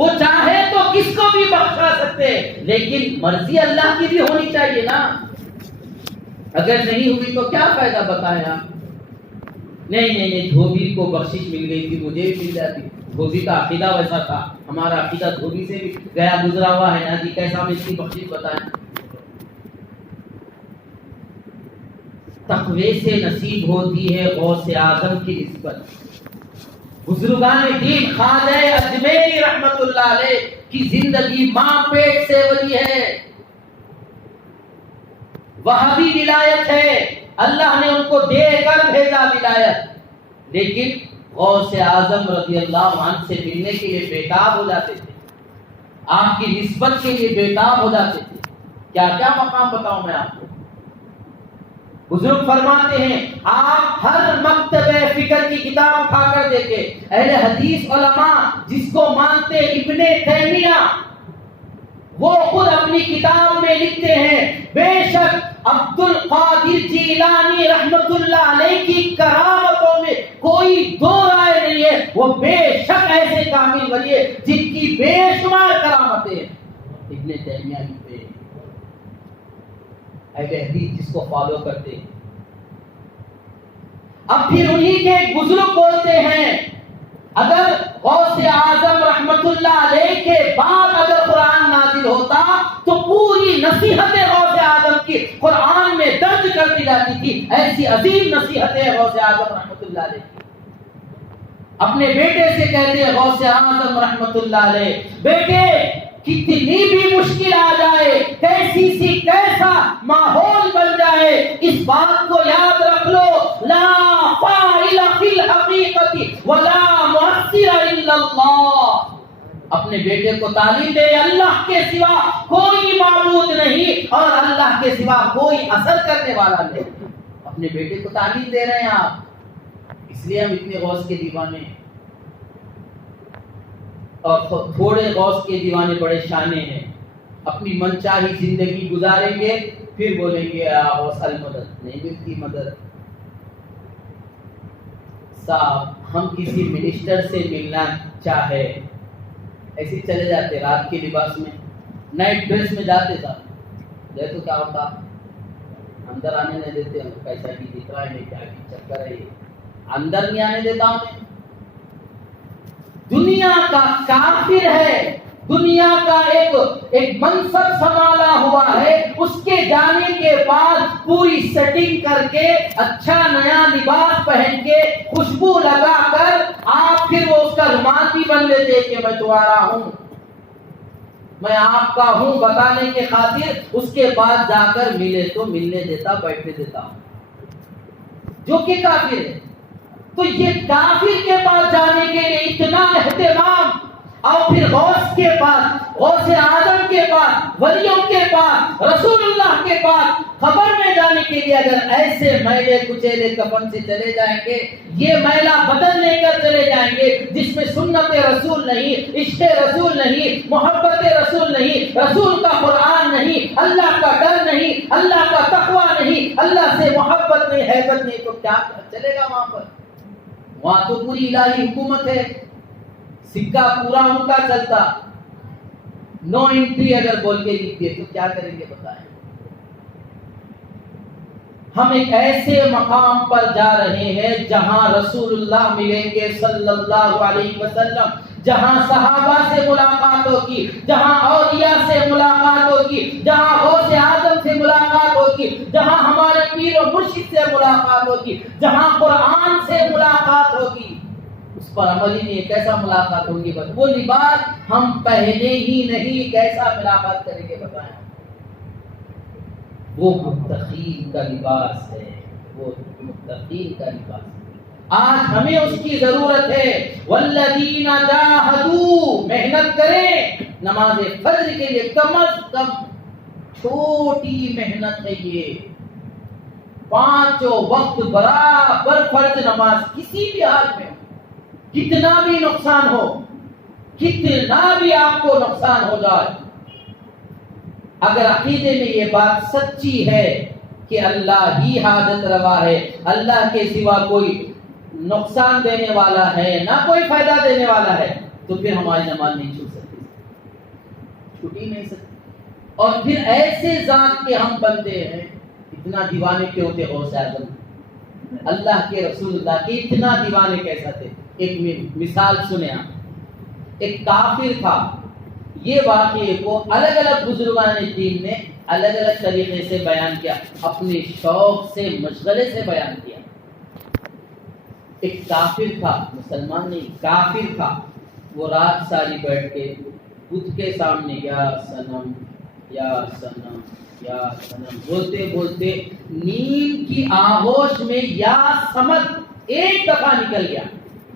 وہ چاہے تو کس کو بھی بخشا سکتے، لیکن مرضی اللہ کی بھی ہونی چاہیے نا۔ اگر نہیں ہوئی تو کیا فائدہ بتائیں آپ؟ نہیں، دھوبی کو بخشش مل گئی تھی، مجھے بھی مل جاتی۔ دھوبی کا عقیدہ ویسا تھا، ہمارا عقیدہ دھوبی سے بھی گیا گزرا ہوا ہے نا جی، کیسا ہم اس کی بخشش بتائیں؟ تقوی سے نصیب ہوتی ہے غوث اعظم کی نسبت۔ بزرگان دین خواجہ اجمیری رحمت اللہ علیہ کی زندگی ماں پیٹ سے ولی ہے، وہابی ولایت ہے، اللہ نے ان کو دے کر بھیجا ولایت، لیکن غوث اعظم رضی اللہ عنہ سے ملنے کے لیے بےتاب ہو جاتے تھے، آپ کی نسبت کے لیے بےتاب ہو جاتے تھے۔ کیا کیا مقام بتاؤں میں آپ کو؟ بزرگ فرماتے ہیں آپ ہر مکتب فکر کی کتاب اٹھا کر دیکھیں، اہل حدیث علماء جس کو مانتے ابن تیمیہ، وہ خود اپنی کتاب میں لکھتے ہیں بے شک عبد القادر جیلانی رحمت اللہ علیہ کی کرامتوں میں کوئی دو رائے نہیں ہے، وہ بے شک ایسے کامل ولی ہے جن کی بے شمار کرامتیں ہیں۔ ابن تیمیہ لکھتے ہیں، اہل حدیث جس کو فالو کرتے ہیں۔ اب پھر انہی کے ایک بزرگ بولتے ہیں اگر غوث اعظم رحمت اللہ علیہ کے بعد اگر قرآن نازل ہوتا تو پوری نصیحت غوث اعظم کی قرآن میں درج کر دی جاتی تھی، ایسی عظیم نصیحت ہے غوث اعظم رحمت اللہ علیہ کی۔ اپنے بیٹے سے کہتے ہیں غوث اعظم رحمت اللہ علیہ، بیٹے کتنی بھی مشکل آ جائے، کیسی سی کیسا ماحول بن جائے، اس بات کو یاد رکھ لو، لا فاعل فی الحقیقت ولا مؤثر الا اللہ۔ اپنے بیٹے کو تعلیم دے اللہ کے سوا کوئی معبود نہیں اور اللہ کے سوا کوئی اثر کرنے والا نہیں۔ اپنے بیٹے کو تعلیم دے رہے ہیں آپ، اس لیے ہم اتنے غوث کے دیوانے ہیں، اور تھوڑے غوث کے دیوانے بڑے شانے ہیں، اپنی منچاہی زندگی گزاریں گے پھر بولیں گے غوث المدد، نہیں ملتی مدد۔ صاحب ہم کسی منسٹر سے ملنا چاہے ایسے چلے جاتے رات کے لباس میں، نائٹ ڈریس میں جاتے صاحب، جائے تو کیا ہوتا، اندر آنے نہیں دیتے، ہم کیسا بھی دکھ رہا ہے کیا کی چکر ہے، اندر نہیں آنے دیتا ہمیں۔ دنیا کا کافر ہے، دنیا کا ایک منصب سنبھالا ہوا ہے، اس کے جانے کے بعد پوری سیٹنگ کر کے اچھا نیا لباس پہن کے خوشبو لگا کر آپ پھر وہ اس کا رومال بھی بن لیتے کہ میں تمہارا ہوں، میں آپ کا ہوں بتانے کے خاطر، اس کے بعد جا کر ملے تو ملنے دیتا، بیٹھنے دیتا جو کہ کافر ہے۔ تو یہ کافر کے پاس جانے کے لیے اتنا اہتمام، اور پھر غوث کے پاس، غوث اعظم کے پاس، ولیوں کے پاس، رسول اللہ کے پاس خبر میں جانے کے لیے اگر ایسے میلے کچیلے کفن سے چلے جائیں گے، یہ میلہ بدل لے کر چلے جائیں گے جس میں سنت رسول نہیں، عشق رسول نہیں، محبت رسول نہیں، رسول کا قرآن نہیں، اللہ کا ڈر نہیں، اللہ کا تقوی نہیں، اللہ سے محبت نہیں، ہیبت نہیں، تو کیا چلے گا وہاں پر؟ وہاں تو پوری الہی حکومت ہے، سکہ پورا ان کا چلتا، نو انٹری اگر بول کے لکھ دیے تو کیا کریں گے بتائیں؟ ہم ایک ایسے مقام پر جا رہے ہیں جہاں رسول اللہ ملیں گے صلی اللہ علیہ وسلم، جہاں صحابہ سے ملاقات ہوگی، جہاں اولیاء سے ملاقات ہوگی، جہاں غوث اعظم سے ملاقات ہوگی، جہاں ہمارے پیر و مرشد سے ملاقات ہوگی، جہاں قرآن سے ملاقات ہوگی، اس پر عمل ہی نہیں، کیسا ملاقات ہوگی؟ بس وہ لباس ہم پہنے ہی نہیں، کیسا ملاقات کریں گے بتائیں؟ وہ متقین کا لباس ہے، وہ متقین کا لباس ہے۔ آج ہمیں اس کی ضرورت ہے، والذین جاہدوا، محنت کریں نماز فجر کے لیے، کم از کم چھوٹی محنت ہے یہ، 5 وقت برابر فرض نماز کسی بھی حال میں، کتنا بھی نقصان ہو، کتنا بھی آپ کو نقصان ہو جائے، اگر عقیدے میں یہ بات سچی ہے کہ اللہ ہی حاجت روا ہے، اللہ کے سوا کوئی نقصان دینے والا ہے نہ کوئی فائدہ دینے والا ہے، تو پھر ہماری نماز نہیں چھوٹ سکتی۔ چھٹ ہی نہیں سکتی. اور پھر ایسے ذات کے ہم بندے ہیں. اتنا دیوانے کیوں تھے غوث اعظم اللہ کے رسول اللہ کے؟ اتنا دیوانے کیسا تھے؟ ایک مثال سنیں آپ. ایک کافر تھا. یہ واقعے کو الگ الگ بزرگان دین نے الگ الگ طریقے سے بیان کیا، اپنے شوق سے مشغلے سے بیان کیا. ایک کافر تھا، مسلمان نہیں، کافر تھا. وہ رات ساری بیٹھ کے بت کے سامنے یا صنم یا صنم یا صنم بولتے بولتے نیند کی آغوش میں یا سمد ایک دفعہ نکل گیا.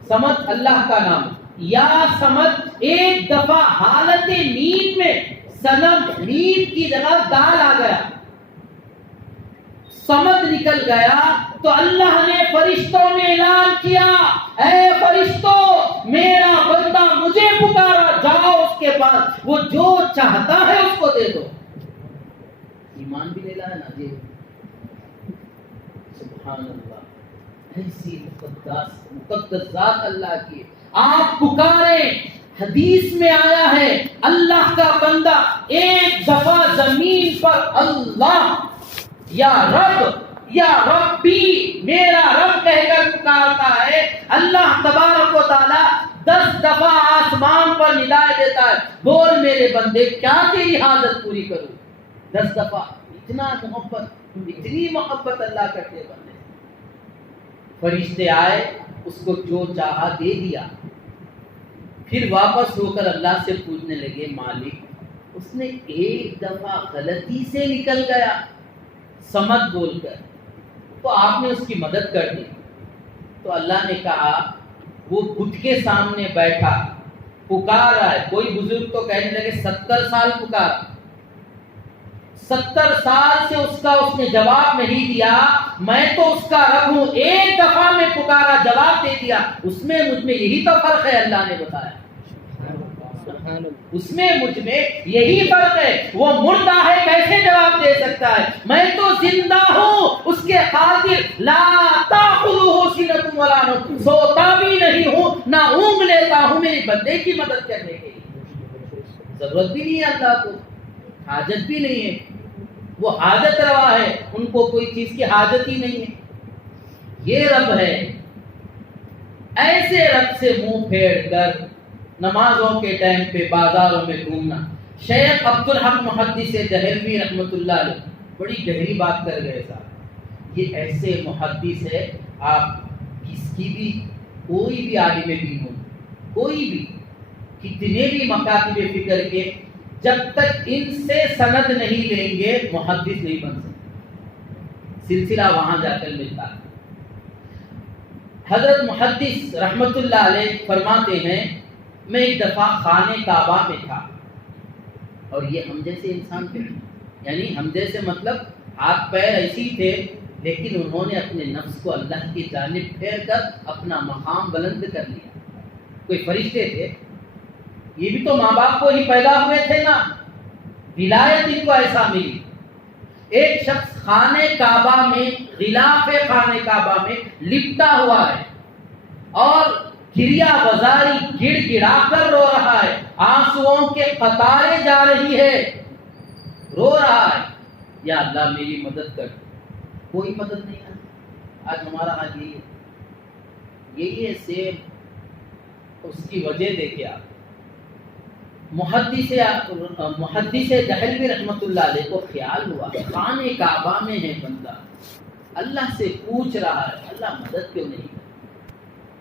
سمد اللہ کا نام. یا سمد ایک دفعہ حالت نیند میں صنم نیند کی جگہ دال آ گیا، سمد نکل گیا. تو اللہ نے فرشتوں میں اعلان کیا، اے فرشتوں میرا بندہ مجھے پکارا، جاؤ اس کے پاس، وہ جو چاہتا ہے اس کو دے دو. ایمان بھی لے لایا نا جی. سبحان اللہ، ایسی مقدس ذات اللہ کی. آپ پکاریں. حدیث میں آیا ہے اللہ کا بندہ ایک دفعہ زمین پر اللہ یا رب یا ربی میرا رب کہہ کر پکارتا ہے. اللہ تبارک و تعالی 10 دفعہ آسمان پر ندائے دیتا ہے، بول میرے بندے کیا تیری حاجت پوری کروں. 10 دفعہ. اتنا محبت، اتنی محبت اللہ کرتے بندے. فرشتے آئے، اس کو جو چاہا دے دیا. پھر واپس ہو کر اللہ سے پوچھنے لگے، مالک اس نے ایک دفعہ غلطی سے نکل گیا سمد بول کر، تو آپ نے اس کی مدد کر دی. تو اللہ نے کہا وہ بت کے سامنے بیٹھا پکار رہا ہے. کوئی بزرگ تو کہنے لگے 70 سال پکارا. 70 سال سے اس نے جواب نہیں دیا. میں تو اس کا رب ہوں، ایک دفعہ میں پکارا جواب دے دیا. اس میں مجھ میں یہی تو فرق ہے. اللہ نے بتایا اس میں مجھ میں یہی فرق ہے. وہ مردہ ہے کیسے جواب دے سکتا ہے؟ میں تو زندہ ہوں، اس کے قادر لا تأخذہ سنۃ ولا نوم، سوتا بھی نہیں ہوں نہ اونگ لیتا ہوں میری بندے کی مدد کرنے کے لیے. ضرورت بھی نہیں ہے اللہ کو، حاجت بھی نہیں ہے. وہ حاجت روا ہے، ان کو کوئی چیز کی حاجت ہی نہیں ہے. یہ رب ہے. ایسے رب سے منہ پھیر کر نمازوں کے ٹائم پہ بازاروں میں گھومنا. شیخ عبد الحق محدث دہلوی رحمۃ اللہ علیہ بڑی گہری بات کر گئے صاحب. یہ ایسے محدث ہے، آپ کس کی بھی کوئی بھی عالم دین ہو، کوئی بھی کتنے بھی مکاتب فکر کے، جب تک ان سے سند نہیں لیں گے محدث نہیں بن سکتے. سلسلہ وہاں جا کر ملتا ہے. حضرت محدث رحمت اللہ علیہ فرماتے ہیں، میں ایک دفعہ خانہ کعبہ میں تھا، اور یہ ہم جیسے انسان تھے، یعنی ہم جیسے مطلب ہاتھ پیر ایسی تھے، لیکن انہوں نے اپنے نفس کو اللہ کی جانب پھیر کر اپنا مقام بلند کر لیا. کوئی فرشتے تھے، یہ بھی تو ماں باپ کو ہی پیدا ہوئے تھے نا، ولایت ان کو ایسا ملی. ایک شخص خانہ کعبہ میں غلاف خانہ کعبہ میں لپٹا ہوا ہے اور گریا بازاری گڑ گڑا کر رو رہا ہے، آنسوؤں کے قطاریں جا رہی ہے، رو رہا ہے، یا اللہ میری مدد کر. کوئی مدد نہیں ہے. آج ہمارا حال یہی ہے سیم. اس کی وجہ دیکھیں آپ. محدث دہلوی رحمۃ اللہ علیہ کو خیال ہوا خانہ کعبہ میں ہے بندہ، اللہ سے پوچھ رہا ہے، اللہ مدد کیوں نہیں کرتا؟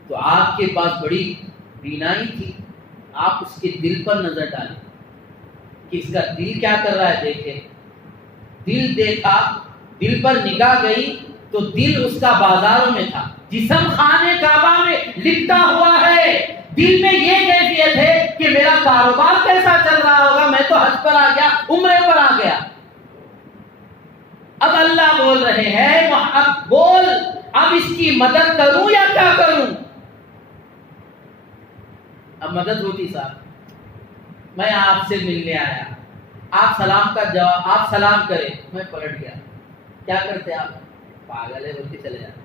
تو آپ کے پاس بڑی بینائی تھی، آپ اس کے دل پر نظر ڈالیں کہ اس کا دل کیا کر رہا ہے. دیکھیں، دل دیکھا، دل پر نگاہ گئی تو دل اس کا بازاروں میں تھا. جسم خانہ کعبہ میں لپٹا ہوا ہے، دل میں یہ کیفیت ہے کہ میرا کاروبار کیسا چل رہا ہوگا، میں تو حج پر آ گیا، عمرے پر آ گیا. اب اللہ بول رہے ہیں، اب بول، اب اس کی مدد کروں یا کیا کروں؟ اب مدد ہوتی صاحب، میں آپ سے ملنے آیا، آپ سلام کا جواب، آپ سلام کرے، میں پلٹ گیا، کیا کرتے آپ؟ پاگل ہے بول کے چلے جاتے.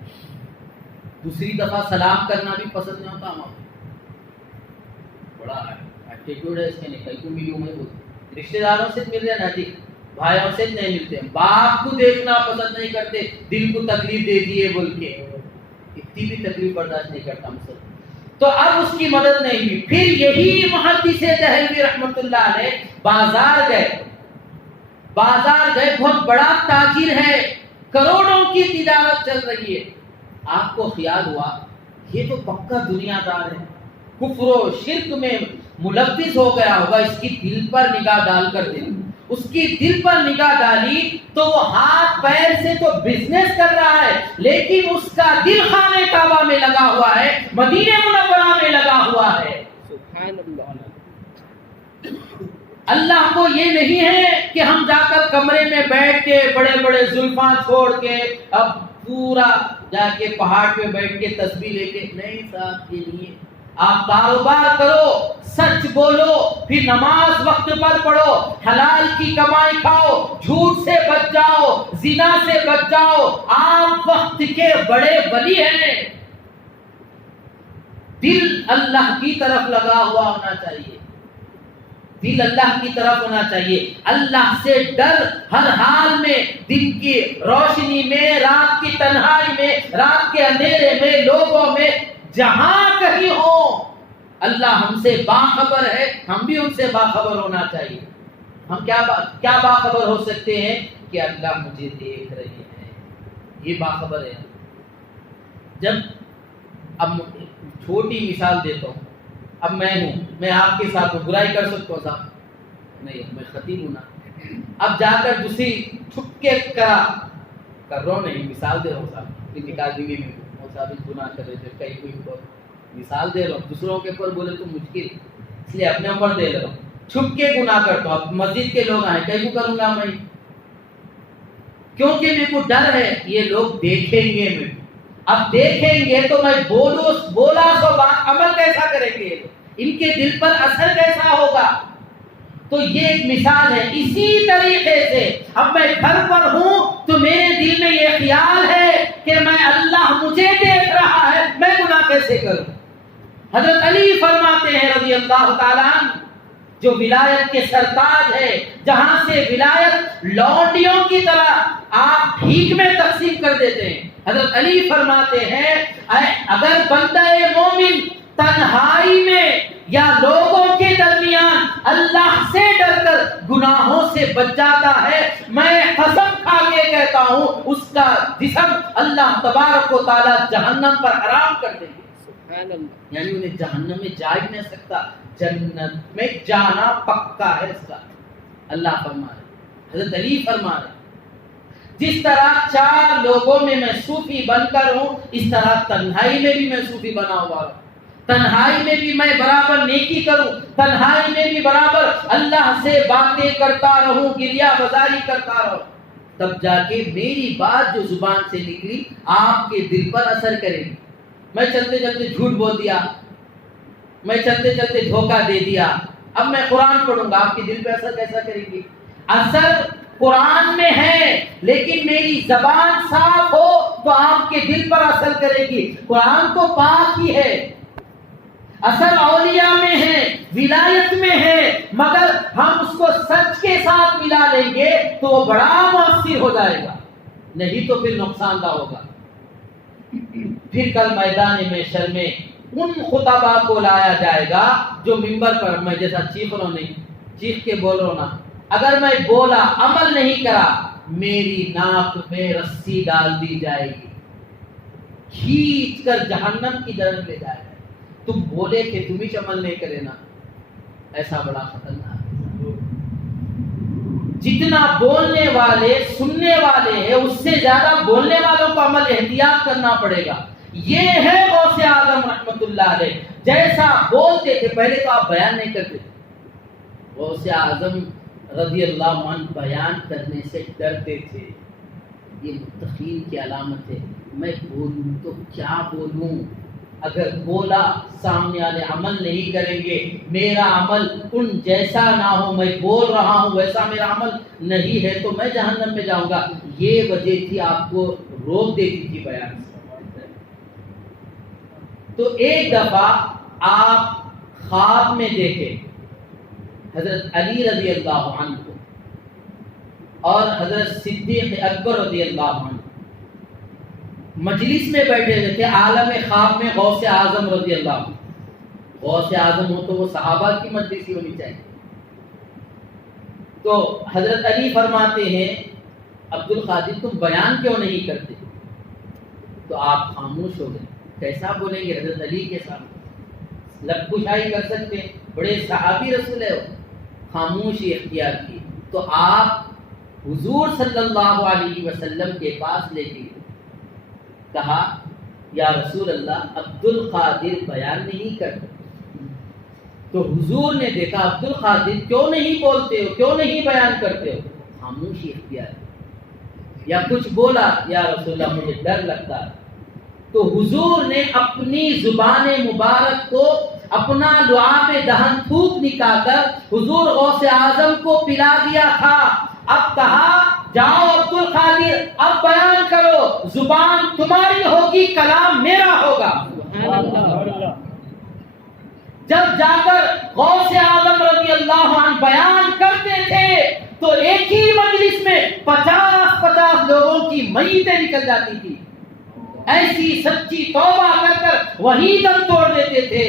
دوسری دفعہ سلام کرنا بھی پسند نہیں ہوتا. ہم بڑا ایٹیٹیوڈ ہے اس کے، نہیں کہیں کو ملوں میں بولتے رشتے داروں سے مل رہے نا جی، بھائیوں سے نہیں ملتے، باپ کو دیکھنا پسند نہیں کرتے، دل کو تکلیف دے دیے بول کے، اتنی بھی تکلیف برداشت نہیں کرتا مسلمان۔ تو اب اس کی مدد نہیں ہوئی۔ پھر یہی محدث دہلوی رحمۃ اللہ علیہ بازار گئے، بہت بڑا تاجر ہے، کروڑوں کی تجارت چل رہی ہے، آپ کو خیال ہوا یہ تو پکا دنیا دار ہے، کفر و شرک میں ملوث ہو گیا ہوگا، اس کی دل پر نگاہ ڈال کر دے، اس کی دل پر نگاہ ڈالی تو وہ ہاتھ پیر سے تو بزنس کر رہا ہے، لیکن اس کا دل خانہ کعبہ میں لگا ہوا ہے، مدینہ منورہ میں لگا ہوا ہے۔ سبحان اللہ۔ اللہ کو یہ نہیں ہے کہ ہم جا کر کمرے میں بیٹھ کے بڑے بڑے زلفاں چھوڑ کے اب پورا جا کے پہاڑ پہ بیٹھ کے تسبیح لے کے، نہیں صاحب یہ نہیں ہے۔ آپ کاروبار کرو، سچ بولو، پھر نماز وقت پر پڑھو، حلال کی کمائی کھاؤ، جھوٹ سے بچ جاؤ، زنا سے بچ جاؤ، آپ وقت کے بڑے ولی ہیں۔ دل اللہ کی طرف لگا ہوا ہونا چاہیے، دل اللہ کی طرف ہونا چاہیے، اللہ سے ڈر ہر حال میں، دن کی روشنی میں، رات کی تنہائی میں، رات کے اندھیرے میں، لوگوں میں، جہاں کہیں ہو، اللہ ہم سے باخبر ہے، ہم بھی ان سے باخبر ہونا چاہیے۔ ہم کیا باخبر ہو سکتے ہیں کہ اللہ مجھے دیکھ رہے ہیں، یہ باخبر ہے۔ جب اب چھوٹی مثال دیتا ہوں، اب میں آپ کے ساتھ برائی کر سکتا ہوں صاحب؟ نہیں، میں خطیب ہوں نا۔ اب جا کر دوسری چھپ کے کر رہا ہوں، نہیں مثال دے رہا ہوں صاحب، نکال دیں گے صاحب گناہ کر رہے تھے، کئی کوئی مثال دے رہا ہوں، دوسروں کے اوپر بولے تو مشکل، اس لیے اپنے اوپر دے رہا ہوں۔ چھپ کے گناہ کرتا ہوں، اب مسجد کے لوگ آئے، کئی کو کروں گا میں، کیونکہ میرے کو ڈر ہے یہ لوگ دیکھیں گے مجھے، اب دیکھیں گے تو میں بولا سو بات عمل کیسا کریں گے، ان کے دل پر اثر کیسا ہوگا۔ تو یہ ایک مثال ہے۔ اسی طریقے سے اب میں گھر پر ہوں تو میرے دل میں یہ خیال ہے کہ میں اللہ مجھے دیکھ رہا ہے، میں گناہ کیسے کروں۔ حضرت علی فرماتے ہیں رضی اللہ تعالیٰ عنہ، جو ولایت کے سرتاج ہے، جہاں سے ولایت لونڈیوں کی طرح آپ بھیک میں تقسیم کر دیتے ہیں، حضرت علی فرماتے ہیں اگر بندہ مومن تنہائی میں یا لوگوں کے درمیان اللہ سے ڈر کر گناہوں سے بچ جاتا ہے، میں قسم کھا کے کہتا ہوں اس کا جسم اللہ تبارک و تعالی جہنم پر حرام کر دیں گے۔ سبحان اللہ۔ یعنی انہیں جہنم میں جا ہی نہیں سکتا، جنت میں جانا پکا ہے اس کا۔ اللہ فرما رہے، حضرت علی فرما رہے، جس طرح چار لوگوں میں میں صوفی بن کر ہوں، اس طرح تنہائی میں بھی میں صوفی بنا ہوا ہوں۔ تنہائی میں بھی میں برابر نیکی کروں، تنہائی میں بھی برابر اللہ سے باتیں کرتا رہوں، گریہ بازاری کرتا رہوں، تب جا کے میری بات جو زبان سے نکلی آپ کے دل پر اثر کرے گی۔ میں چلتے چلتے جھوٹ بول دیا، میں چلتے چلتے دھوکہ دے دیا، اب میں قرآن پڑھوں گا، آپ کے دل پہ اثر کیسا کرے گی؟ اثر قرآن میں ہے، لیکن میری زبان صاف ہو تو آپ کے دل پر اثر کرے گی۔ قرآن تو پاک ہی ہے، اثر اولیاء میں ہے، ولایت میں ہے، مگر ہم اس کو سچ کے ساتھ ملا لیں گے تو وہ بڑا مؤثر ہو جائے گا، نہیں تو پھر نقصان دہ ہوگا۔ پھر کل میدان محشر میں ان خطباء کو لایا جائے گا جو منبر پر، میں جیسا چیخ رہا ہوں، نہیں چیخ کے بول رہا ہوں نا، اگر میں بولا عمل نہیں کرا، میری ناک میں رسی ڈال دی جائے گی، کھینچ کر جہنم کی طرف لے جائے گا۔ تم بولے کہ تم ہی عمل نہیں کرے نا، ایسا بڑا خطرناک ہے۔ جتنا بولنے والے سننے والے ہیں، اس سے زیادہ بولنے والوں کو عمل احتیاط کرنا پڑے گا۔ یہ ہے غوث اعظم رحمت اللہ علیہ، جیسا بولتے تھے، پہلے تو آپ بیان نہیں کرتے تھے، غوث اعظم رضی اللہ عنہ بیان کرنے سے ڈرتے تھے، یہ متقین کی علامت ہے۔ میں بولوں تو کیا بولوں، اگر بولا سامنے والے عمل نہیں کریں گے، میرا عمل ان جیسا نہ ہو، میں بول رہا ہوں ویسا میرا عمل نہیں ہے تو میں جہنم میں جاؤں گا۔ یہ وجہ تھی آپ کو روک دیتی تھی بیان سے۔ تو ایک دفعہ آپ خواب میں دیکھیں حضرت علی رضی اللہ عنہ اور حضرت صدیق اکبر رضی اللہ عنہ مجلس میں بیٹھے ہوئے تھے، عالم خواب میں غوث اعظم رضی اللہ عنہ. غوث اعظم ہو تو وہ صحابہ کی مجلس ہی ہونی چاہیے. تو حضرت علی فرماتے ہیں عبد القادر تم بیان کیوں نہیں کرتے؟ تو آپ خاموش ہو گئے. کیسا بولیں گے حضرت علی کے سامنے؟ لب کشائی کر سکتے ہیں، بڑے صحابی رسول ہے، خاموشی اختیار کی. تو آپ حضور صلی اللہ علیہ وسلم کے پاس لے کے کہا یا رسول اللہ عبد القادر بیان نہیں کرتے. تو حضور نے دیکھا عبد القادر کیوں نہیں بولتے ہو، کیوں نہیں بیان کرتے ہو؟ خاموشی اختیار. یا کچھ بولا یا رسول اللہ مجھے ڈر لگتا ہے. تو حضور نے اپنی زبان مبارک کو اپنا لعاب دہن تھوک نکال کر حضور غوث اعظم کو پلا دیا تھا. اب کہا جاؤ عبد القادر اب بیان کرو، زبان تمہاری ہوگی کلام میرا ہوگا. جب جا کر غوث اعظم رضی اللہ عنہ بیان کرتے تھے تو ایک ہی مجلس میں 50 لوگوں کی میتیں نکل جاتی تھی. ایسی سچی توبہ کر کر وہی دم توڑ دیتے تھے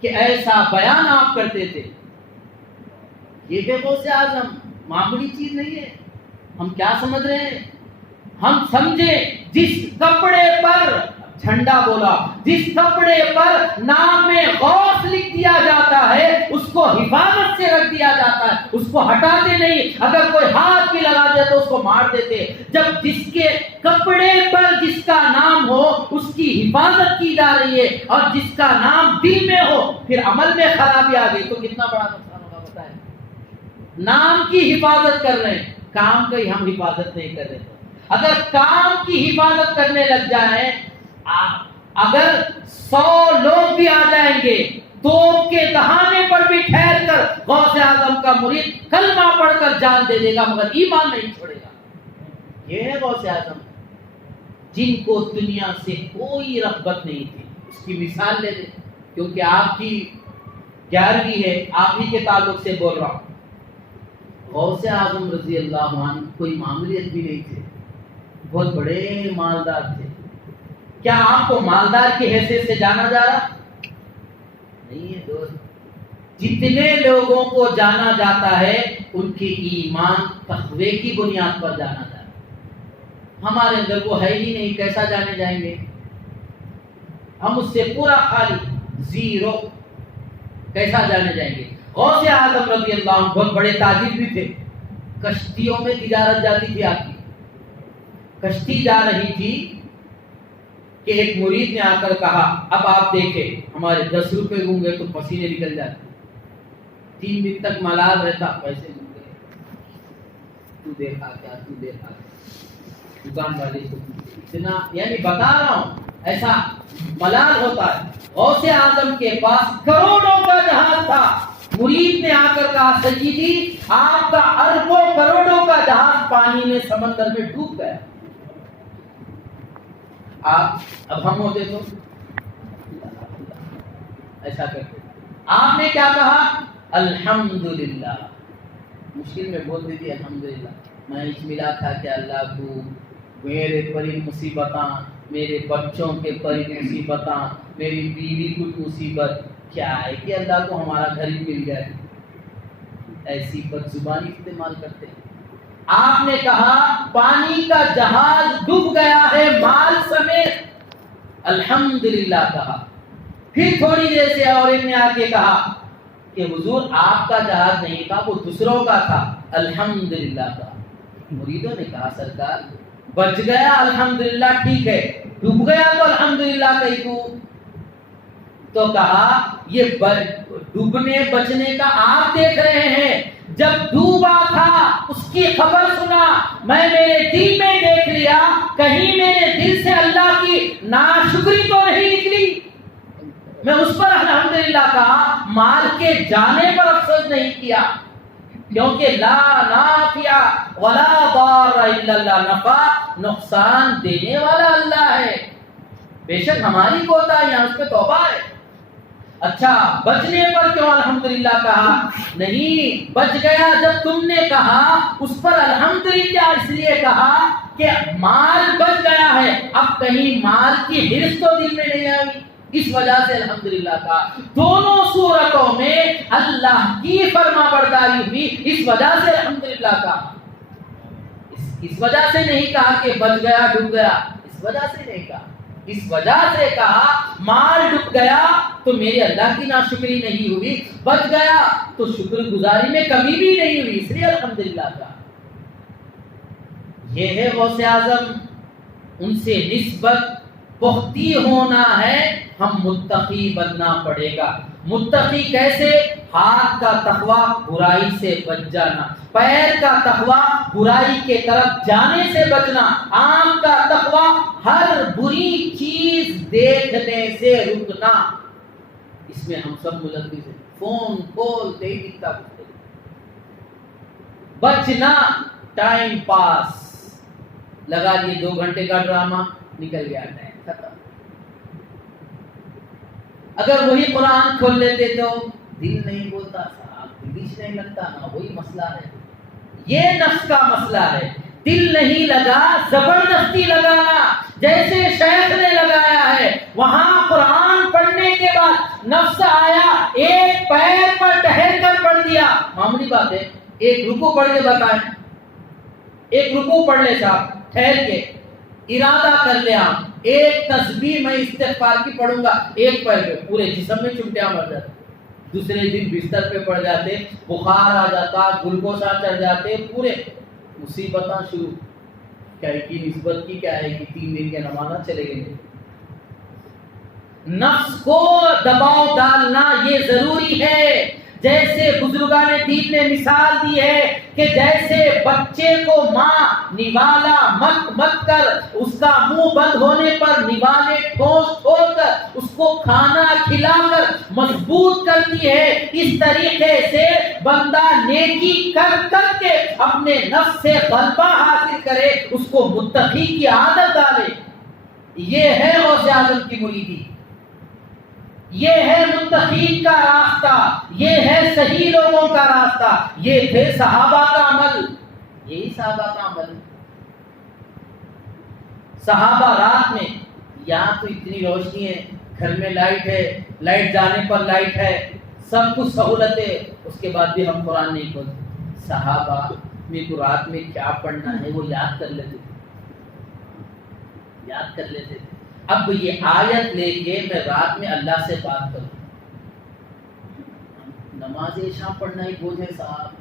کہ ایسا بیان آپ کرتے تھے. یہ ہے غوث اعظم، معمولی چیز نہیں ہے. ہم کیا سمجھ رہے ہیں؟ ہم سمجھے جس کپڑے پر جھنڈا بولا، جس کپڑے پر نام میں غوث لکھ دیا جاتا ہے اس کو حفاظت سے رکھ دیا جاتا ہے، اس کو ہٹاتے نہیں. اگر کوئی ہاتھ بھی لگا دے تو اس کو مار دیتے. جب جس کے کپڑے پر جس کا نام ہو اس کی حفاظت کی جا رہی ہے اور جس کا نام دل میں ہو پھر عمل میں خرابی آ گئی تو کتنا بڑا نقصان ہوگا بتائیں. نام کی حفاظت کر رہے ہیں، کام کی ہم حفاظت نہیں کر رہے. اگر کام کی حفاظت کرنے لگ جائیں، اگر 100 لوگ بھی آ جائیں گے توپ کے دہانے پر بھی ٹھہر کر غوث اعظم کا مرید کلمہ پڑھ کر جان دے دے گا مگر ایمان نہیں چھوڑے گا. یہ ہے غوث اعظم جن کو دنیا سے کوئی رغبت نہیں تھی. اس کی مثال لے دیں کیونکہ آپ کی 11ویں ہے، آپ ہی کے تعلق سے بول رہا ہوں. غوث اعظم رضی اللہ عنہ کوئی معمولیت بھی نہیں تھے، بہت بڑے مالدار تھے. کیا آپ کو مالدار کی حیثیت سے جانا جا رہا؟ نہیں ہے دوست. جتنے لوگوں کو جانا جاتا ہے ان کی ایمان تقوی کی بنیاد پر جانا جاتا ہے. ہمارے اندر وہ ہے ہی نہیں، کیسا جانے جائیں گے؟ ہم اس سے پورا خالی زیرو، کیسا جانے جائیں گے؟ غوث اعظم رضی اللہ عنہ بہت بڑے تاجر بھی تھے. کشتیوں میں تجارت جاتی تھی. آپ کی کشتی جا رہی تھی کہ ایک مرید نے آ کر کہا اب آپ دیکھیں ہمارے 10 روپے گوں گے تو پسینے نکل جاتے. 3 دن تک ملال رہتا، پیسے گوں گے. تو دیکھا کیا، تو دیکھا کیا. دکان والے کو اتنا، یعنی بتا رہا ہوں ایسا ملال ہوتا ہے. غوث اعظم کے پاس کروڑوں کا جہاز تھا. مرید نے آ کر کہا سیدی آپ کا اربوں کروڑوں کا جہاز پانی میں سمندر میں ڈوب گیا. آپ اب ہم ہوتے تو ایسا کرتے. آپ نے کیا کہا؟ الحمدللہ. مشکل میں بول دیتی الحمدللہ. میں اس ملا تھا کہ اللہ کو میرے پری مصیبتاں، میرے بچوں کے پری مصیبتاں، میری بیوی کچھ مصیبت، کیا ہے کہ اللہ کو ہمارا گھر ہی مل جائے. ایسی بد زبانی استعمال کرتے ہیں. آپ نے کہا پانی کا جہاز ڈوب گیا ہے مال سمیت، الحمدللہ کہا. پھر تھوڑی دیر سے اور ایک نے آ کے کہا کہ حضور آپ کا جہاز نہیں تھا، وہ دوسروں کا تھا، الحمدللہ کہا. مریدوں نے کہا سرکار بچ گیا الحمدللہ ٹھیک ہے، ڈوب گیا تو الحمدللہ کہی تو کہا یہ ڈوبنے بچنے کا آپ دیکھ رہے ہیں، جب ڈوبا تھا اس کی خبر سنا، میں میرے دل میں دیکھ لیا کہیں میرے دل سے اللہ کی ناشکری تو نہیں نکلی. میں اس پر الحمدللہ کہا، مال کے جانے پر افسوس نہیں کیا کیونکہ لا نافع ولا ضار الا اللہ. نفع نقصان دینے والا اللہ ہے. بے شک ہماری کوتاہیاں، اس پہ توبہ ہے. اچھا بچنے پر کیوں الحمدللہ کہا؟ نہیں، بچ گیا جب تم نے کہا اس پر الحمدللہ اس لیے کہا کہ مال بچ گیا ہے، اب کہیں مال کی حرص تو دل میں نہیں آئی، اس وجہ سے الحمدللہ کہا۔ دونوں صورتوں میں اللہ کی فرما برداری ہوئی، اس وجہ سے الحمدللہ کہا۔ اس وجہ سے نہیں کہا کہ بچ گیا ڈوب گیا، اس وجہ سے نہیں کہا، اس وجہ سے کہا مال ڈوب گیا تو میرے اللہ کی ناشکری نہیں ہوئی، بچ گیا تو شکر گزاری میں کمی بھی نہیں ہوئی، اس لیے الحمدللہ کہا۔ یہ ہے غوث اعظم، ان سے نسبت پختی ہونا ہے، ہم متقی بننا پڑے گا۔ متقی کیسے؟ ہاتھ کا تقوی برائی سے بچ جانا، پیر کا تقوی برائی کے طرف جانے سے بچنا، آنکھ کا تقوی ہر بری چیز دیکھنے سے رکنا۔ اس میں ہم سب ملوث ہیں، فون کھولتے ہی دکھتا کچھ، بچنا، ٹائم پاس لگا لیے 2 گھنٹے کا ڈرامہ، نکل گیا ٹائم ختم۔ اگر وہی قرآن کھول لیتے تو دل نہیں بولتا صاحب، دل نہیں لگتا نا، وہی مسئلہ ہے، یہ نفس کا مسئلہ ہے۔ دل نہیں لگا، زبردستی لگانا، جیسے شیخ نے لگایا ہے، وہاں قرآن پڑھنے کے بعد نفس آیا، ایک پیر پر ٹہر کر پڑھ دیا، معمولی بات ہے، ایک رکوع پڑھ کے بتائیں، ایک رکوع پڑھ لے صاحب ٹھہر کے، ارادہ کر لیا ایک تسبیح میں استغفار کی پڑھوں گا، ایک پیر پہ، پورے جسم میں چمٹیاں مر جاتی، دوسرے دن بستر پہ پڑ جاتے، بخار آ جاتا، گلوکوز چڑھ جاتے، پورے مصیبتاں شروع، کیا کی نسبت کی کیا ہے کہ 3 دن کے نماز چلے گئے۔ نفس کو دباؤ ڈالنا یہ ضروری ہے، جیسے بزرگان دین نے مثال دی ہے کہ جیسے بچے کو ماں نوالا مت کر، اس کا منہ بند ہونے پر نوالے ٹھوس کر اس کو کھانا کھلا کر مضبوط کرتی ہے، اس طریقے سے بندہ نیکی کر کر کے اپنے نفس سے غلبہ حاصل کرے، اس کو متقی کی عادت ڈالے۔ یہ ہے غوث اعظم کی مریدی، یہ ہے متقین کا راستہ، یہ ہے صحیح لوگوں کا راستہ، یہ تھے صحابہ کا عمل، یہی صحابہ کا عمل۔ صحابہ رات میں، یہاں تو اتنی روشنی ہے، گھر میں لائٹ ہے، لائٹ جانے پر لائٹ ہے، سب کچھ سہولت ہے، اس کے بعد بھی ہم قرآن نہیں کھولتے۔ صحابہ میں کو رات میں کیا پڑھنا ہے وہ یاد کر لیتے تھے، یاد کر لیتے تھے۔ اب یہ آیت لے کے میں رات میں اللہ سے بات کروں، نماز عشاء پڑھنا ہی بوجھ ہے صاحب،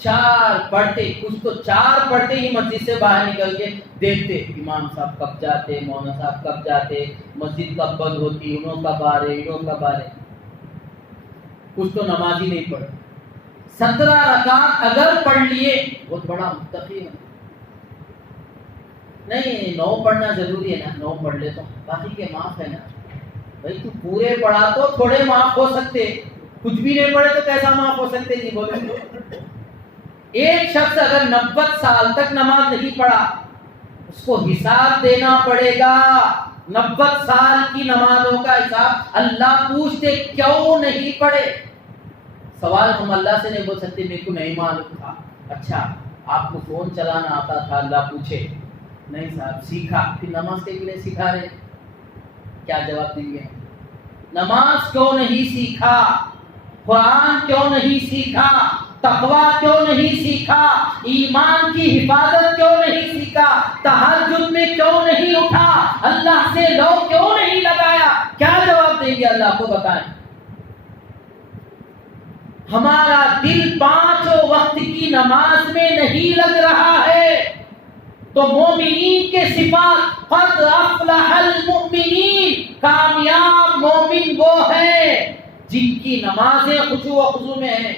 4 پڑھتے، کچھ تو 4 پڑھتے ہی مسجد سے باہر نکل کے دیکھتے امام صاحب کب جاتے، مولانا صاحب کب جاتے، مسجد کب بند ہوتی، انہوں کب آ رہے، انہوں کب آ رہے، کچھ تو نماز ہی نہیں پڑھتے۔ 17 رکعت اگر پڑھ لیے بہت بڑا متقی ہے، نہیں 9 پڑھنا ضروری ہے نا، 9 پڑھ لے تو باقی کے معاف ہے نا، بھائی تو پورے پڑھا تو تھوڑے معاف ہو سکتے، کچھ بھی نہیں پڑھے تو کیسا معاف ہو سکتے جی بولو۔ ایک شخص اگر 90 سال تک نماز نہیں پڑھا، اس کو حساب دینا پڑے گا، 90 سال کی نمازوں کا حساب اللہ پوچھتے کیوں نہیں پڑھے۔ سوال ہم اللہ سے نہیں بول سکتے میرے کو نہیں معلوم تھا، اچھا آپ کو فون چلانا آتا تھا، اللہ پوچھے نہیں صاحب سیکھا، پھر نماز کے لیے سکھا رہے، کیا جواب دیں گے؟ نماز کیوں نہیں سیکھا، قرآن کیوں نہیں سیکھا، تقویٰ کیوں نہیں سیکھا، ایمان کی حفاظت کیوں نہیں سیکھا، تہجد میں کیوں نہیں اٹھا، اللہ سے لو کیوں نہیں لگایا، کیا جواب دیں گے اللہ کو بتائیں؟ ہمارا دل 5 وقت کی نماز میں نہیں لگ رہا ہے، تو مومنین کے صفات قد افلح المؤمنین، کامیاب مومن وہ ہے جن کی نمازیں خشوع و خضوع میں ہیں۔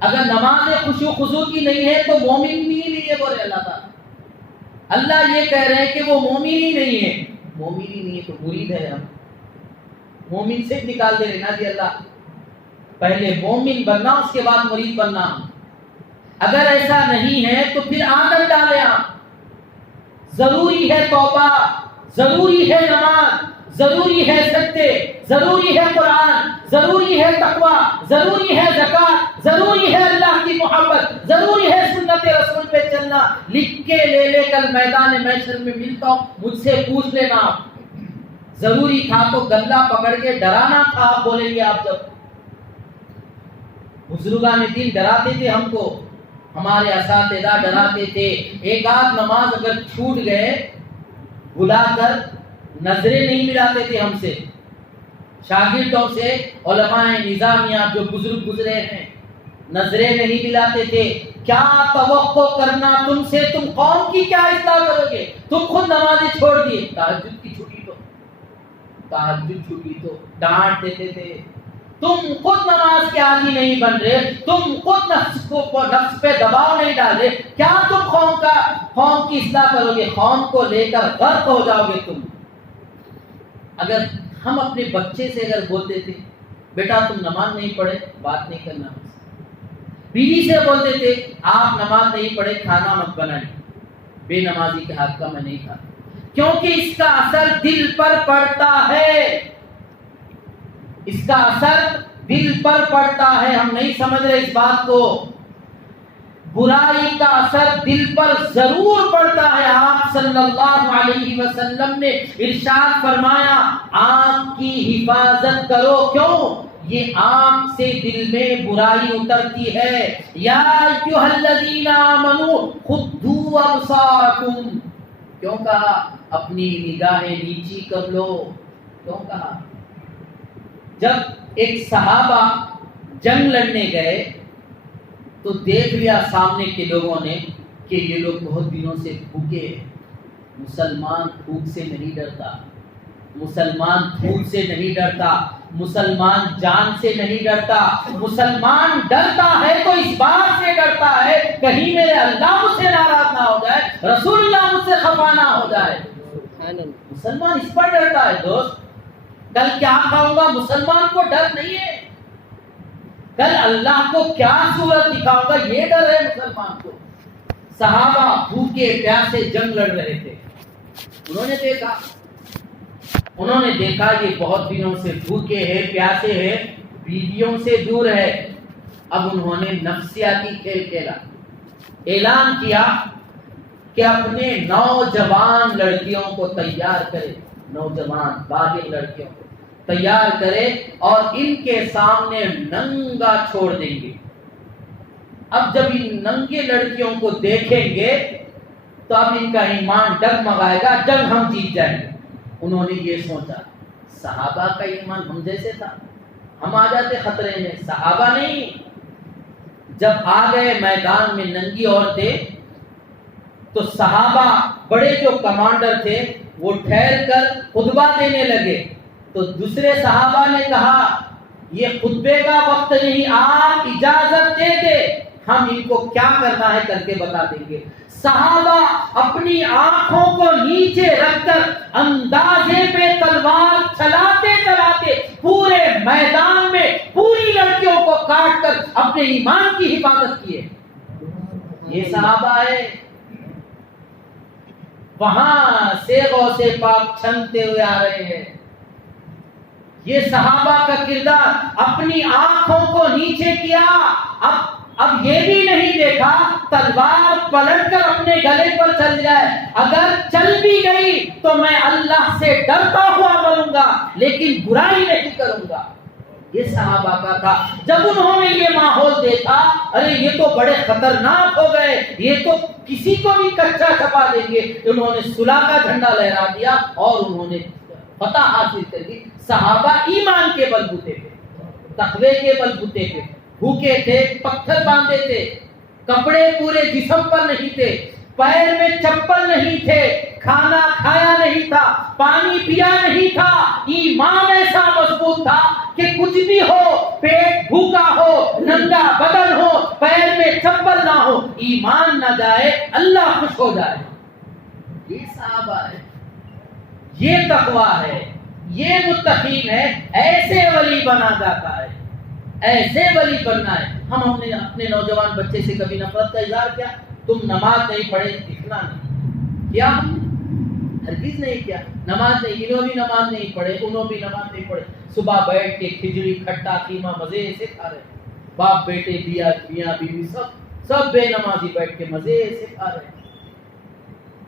اگر نمازیں خشوع و خضوع کی نہیں ہے تو مومن بھی نہیں ہے، بولے اللہ تعالیٰ۔ اللہ یہ کہہ رہے ہیں کہ وہ مومن ہی نہیں ہے، مومن ہی نہیں ہے تو مرید ہے، ہم مومن سے نکال دے رہے نا جی اللہ، پہلے مومن بننا اس کے بعد مرید بننا۔ اگر ایسا نہیں ہے تو پھر عادت ڈالیں آپ، ضروری ہے توبہ، ضروری ہے نماز، ضروری ہے سجدے، ضروری ہے قرآن، ضروری ہے تقویٰ، ضروری ہے زکات، ضروری ہے اللہ کی محبت، ضروری ہے سنت رسول پہ چلنا۔ لکھ کے لے لے کل میدان محشر میں ملتا ہوں، مجھ سے پوچھ لینا ضروری تھا تو گلا پکڑ کے ڈرانا تھا، آپ بولیں گے آپ جب بزرگان دین ڈراتے تھے ہم کو، ہمارے اساتذہ ڈراتے تھے، ایک آدھ نماز اگر چھوٹ گئے بلا کر نظریں نہیں ملاتے تھے ہم سے، شاگردوں سے، علماء نظامیہ جو بزرگ گزرے ہیں نظریں نہیں ملاتے تھے۔ کیا توقع کرنا تم سے، تم قوم کی کیا اصلاح کرو گے؟ تم خود نمازیں چھوڑ دیے، تہجد کی چھٹی تو ڈانٹ دیتے تھے، تم خود نماز کے عادی نہیں بن رہے، تم خود نفس پہ دباؤ نہیں ڈال رہے، کیا تم قوم کی اصلاح کرو گے؟ قوم کو لے کر غرق ہو جاؤ گے تم۔ اگر ہم اپنے بچے سے اگر بولتے تھے بیٹا تم نماز نہیں پڑھے، بات نہیں کرنا، بیوی سے بولتے تھے آپ نماز نہیں پڑھے کھانا مت بنائیں، بے نمازی کے ہاتھ کا میں نہیں کھاتا، کیونکہ اس کا اثر دل پر پڑتا ہے، اس کا اثر دل پر پڑتا ہے۔ ہم نہیں سمجھ رہے اس بات کو، برائی کا اثر دل پر ضرور پڑتا ہے۔ آپ صلی اللہ علیہ وسلم نے ارشاد فرمایا آنکھ کی حفاظت کرو، کیوں؟ یہ آنکھ سے دل میں برائی اترتی ہے۔ یا ایھا الذین آمنوا خذوا ابصارکم، کیوں کہا؟ اپنی نگاہیں نیچی کر لو، کیوں کہا؟ جب ایک صحابہ جنگ لڑنے گئے تو دیکھ لیا سامنے کے لوگوں نے کہ یہ لوگ بہت دنوں سے بھوکے، مسلمان بھوک سے نہیں ڈرتا، مسلمان دھوپ سے نہیں ڈرتا، مسلمان جان سے نہیں ڈرتا، مسلمان ڈرتا ہے تو اس بات سے ڈرتا ہے کہیں میرے اللہ مجھ سے ناراض نہ ہو جائے، رسول اللہ مجھ سے خفا نہ ہو جائے۔ مسلمان اس پر ڈرتا ہے دوست، کل کیا کھاؤں گا مسلمان کو ڈر نہیں ہے، کل اللہ کو کیا صورت دکھاؤں گا یہ ڈر ہے مسلمان کو۔ صحابہ بھوکے پیاسے جنگ لڑ رہے تھے، انہوں نے دیکھا یہ بہت دنوں سے بھوکے ہیں پیاسے ہیں، بیویوں سے دور ہے۔ اب انہوں نے نفسیاتی کھیل کھیلا، اعلان کیا کہ اپنے نوجوان لڑکیوں کو تیار کرے، نوجوان بالغ لڑکیوں کو تیار کرے اور ان کے سامنے ننگا چھوڑ دیں گے۔ اب جب ان ننگے لڑکیوں کو دیکھیں گے تو اب ان کا ایمان ڈگمگائے گا، جنگ ہم جیت جائیں گے۔ انہوں نے یہ سوچا، صحابہ کا ایمان ہم جیسے تھا، ہم آ جاتے خطرے میں، صحابہ نہیں۔ جب آ گئے میدان میں ننگی عورتیں تو صحابہ بڑے جو کمانڈر تھے وہ ٹھہر کر خطبہ دینے لگے، تو دوسرے صحابہ نے کہا یہ خطبے کا وقت نہیں، آپ اجازت دے دے، ہم ان کو کیا کرنا ہے کر کے بتا دیں گے۔ صحابہ اپنی آنکھوں کو نیچے رکھ کر اندازے پہ تلوار چلاتے چلاتے پورے میدان میں پوری لڑکیوں کو کاٹ کر اپنے ایمان کی حفاظت کیے۔ یہ صحابہ ہے، وہاں سے غوث پاک چھنتے ہوئے آ رہے ہیں۔ یہ صحابہ کا کردار، اپنی آنکھوں کو نیچے کیا، اب یہ بھی نہیں دیکھا تلوار پلٹ کر اپنے گلے پر چل جائے، اگر چل بھی گئی تو میں اللہ سے ڈرتا ہوا مروں گا لیکن برائی نہیں کروں گا۔ یہ صحابہ کا تھا۔ جب انہوں نے یہ ماحول دیکھا، ارے یہ تو بڑے خطرناک ہو گئے، یہ تو کسی کو بھی کچا چھپا دیں گے، انہوں نے صلح کا جھنڈا لہرا دیا اور انہوں نے فتح حاصل کر دی۔ صحابہ ایمان کے بلبوتے پہ، تقوی کے بلبوتے پہ، بھوکے تھے، پتھر باندھے تھے، کپڑے پورے جسم پر نہیں تھے، پیر میں چپل نہیں تھے، کھانا کھایا نہیں تھا، پانی پیا نہیں تھا، ایمان ایسا مضبوط تھا کہ کچھ بھی ہو، پیٹ بھوکا ہو، ننگا بدن ہو، پیر میں چپل نہ ہو، ایمان نہ جائے، اللہ خوش ہو جائے۔ یہ صحابہ ہے، یہ تقویٰ ہے، یہ متقین ہے، ایسے ولی بنا جاتا ہے، ایسے ولی بننا ہے۔ ہم اپنے نوجوان بچے سے کبھی نفرت کا اظہار کیا؟ تم نماز نہیں پڑھے، دکھنا نہیں کیا؟ ہرگز نہیں کیا. نماز نہیں, انہوں بھی نماز نہیں پڑھے, انہوں بھی نماز نہیں پڑھے, صبح بیٹھ کے کھچڑی کھٹا قیمہ مزے سے کھا رہے, باپ بیٹے میاں بیوی سب بے نمازی بیٹھ کے مزے سے کھا رہے.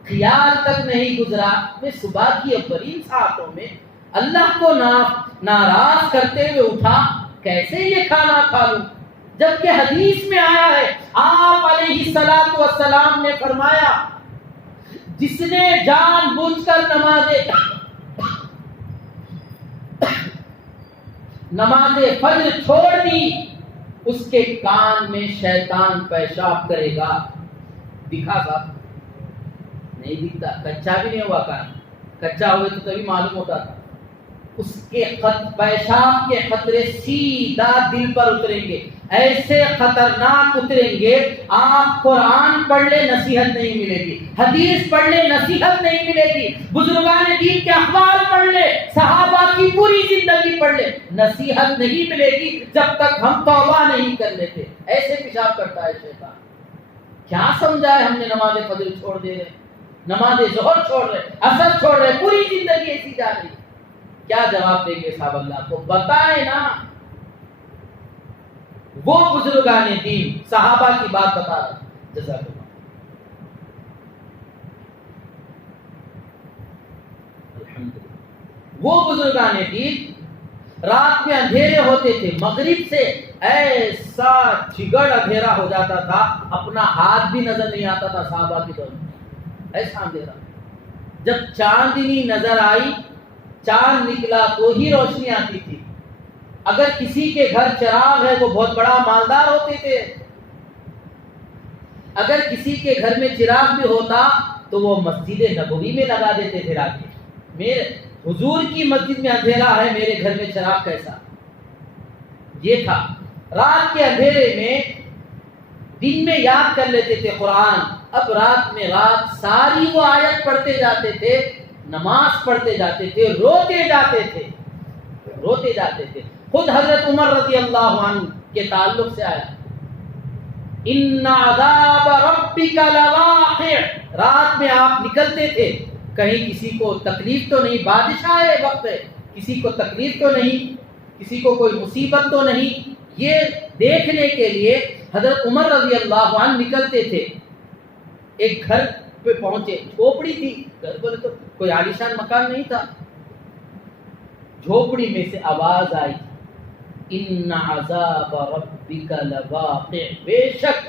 خیال تک نہیں گزرا میں صبح کی اولین ساعتوں میں اللہ کو ناراض کرتے ہوئے اٹھا, کیسے یہ کھانا کھا لوں, جبکہ حدیث میں آیا ہے آپ علیہ الصلوۃ والسلام نے فرمایا جس نے جان بوجھ کر نماز فجر چھوڑ دی اس کے کان میں شیطان پیشاب کرے گا. دکھا صاحب نہیں دکھتا, کچا بھی نہیں ہوا کان, کچا ہوئے تو تبھی معلوم ہوتا تھا. اس کے پیشاب کے خطرے سیدھا دل پر اتریں گے, ایسے خطرناک اتریں گے. آپ قرآن پڑھ لے نصیحت نہیں ملے گی, حدیث پڑھ لے نصیحت نہیں ملے گی, بزرگان دین کے اخبار پڑھ لے, صحابہ کی پوری زندگی پڑھ لے, نصیحت نہیں ملے گی جب تک ہم توبہ نہیں کر لیتے. ایسے پیشاب کرتا ہے شیطان. کیا سمجھا ہے ہم نے نماز فجر چھوڑ دے رہے, نماز ظہر چھوڑ رہے, عصر چھوڑ رہے, پوری زندگی ایسی جا رہی. کیا جواب دیں گے صاحب اللہ کو؟ بتائیں نا. وہ بزرگان دین صحابہ کی بات بتا رہے. جزاک اللہ. وہ بزرگان دین رات میں اندھیرے ہوتے تھے, مغرب سے ایسا جگڑ اندھیرا ہو جاتا تھا, اپنا ہاتھ بھی نظر نہیں آتا تھا صحابہ کے دور میں, ایسا اندھیرا. جب چاندنی نظر آئی, چاند نکلا تو ہی روشنی آتی تھی. اگر کسی کے گھر چراغ ہے وہ بہت بڑا مالدار ہوتے تھے, اگر کسی کے گھر میں چراغ بھی ہوتا تو وہ مسجد نبوی میں لگا دیتے تھے. رات میں میرے حضور کی مسجد میں اندھیرا ہے, میرے گھر میں چراغ کیسا, یہ تھا. رات کے اندھیرے میں دن میں یاد کر لیتے تھے قرآن, اب رات میں رات ساری وہ آیت پڑھتے جاتے تھے, نماز پڑھتے جاتے تھے, روتے جاتے تھے. خود حضرت عمر رضی اللہ عنہ کے تعلق سے آیا ان عذاب ربک لواقع. رات میں آپ نکلتے تھے, کہیں کسی کو تکلیف تو نہیں, بادشاہ وقت ہے, کسی کو تکلیف تو نہیں, کسی کو کوئی مصیبت تو نہیں, یہ دیکھنے کے لیے حضرت عمر رضی اللہ عنہ نکلتے تھے. ایک گھر پہ پہنچے, جھوپڑی تھی, گھر بولے تو کوئی عالیشان مکان نہیں تھا. جھوپڑی میں سے آواز آئی ان عذاب ربک لواقع, بے شک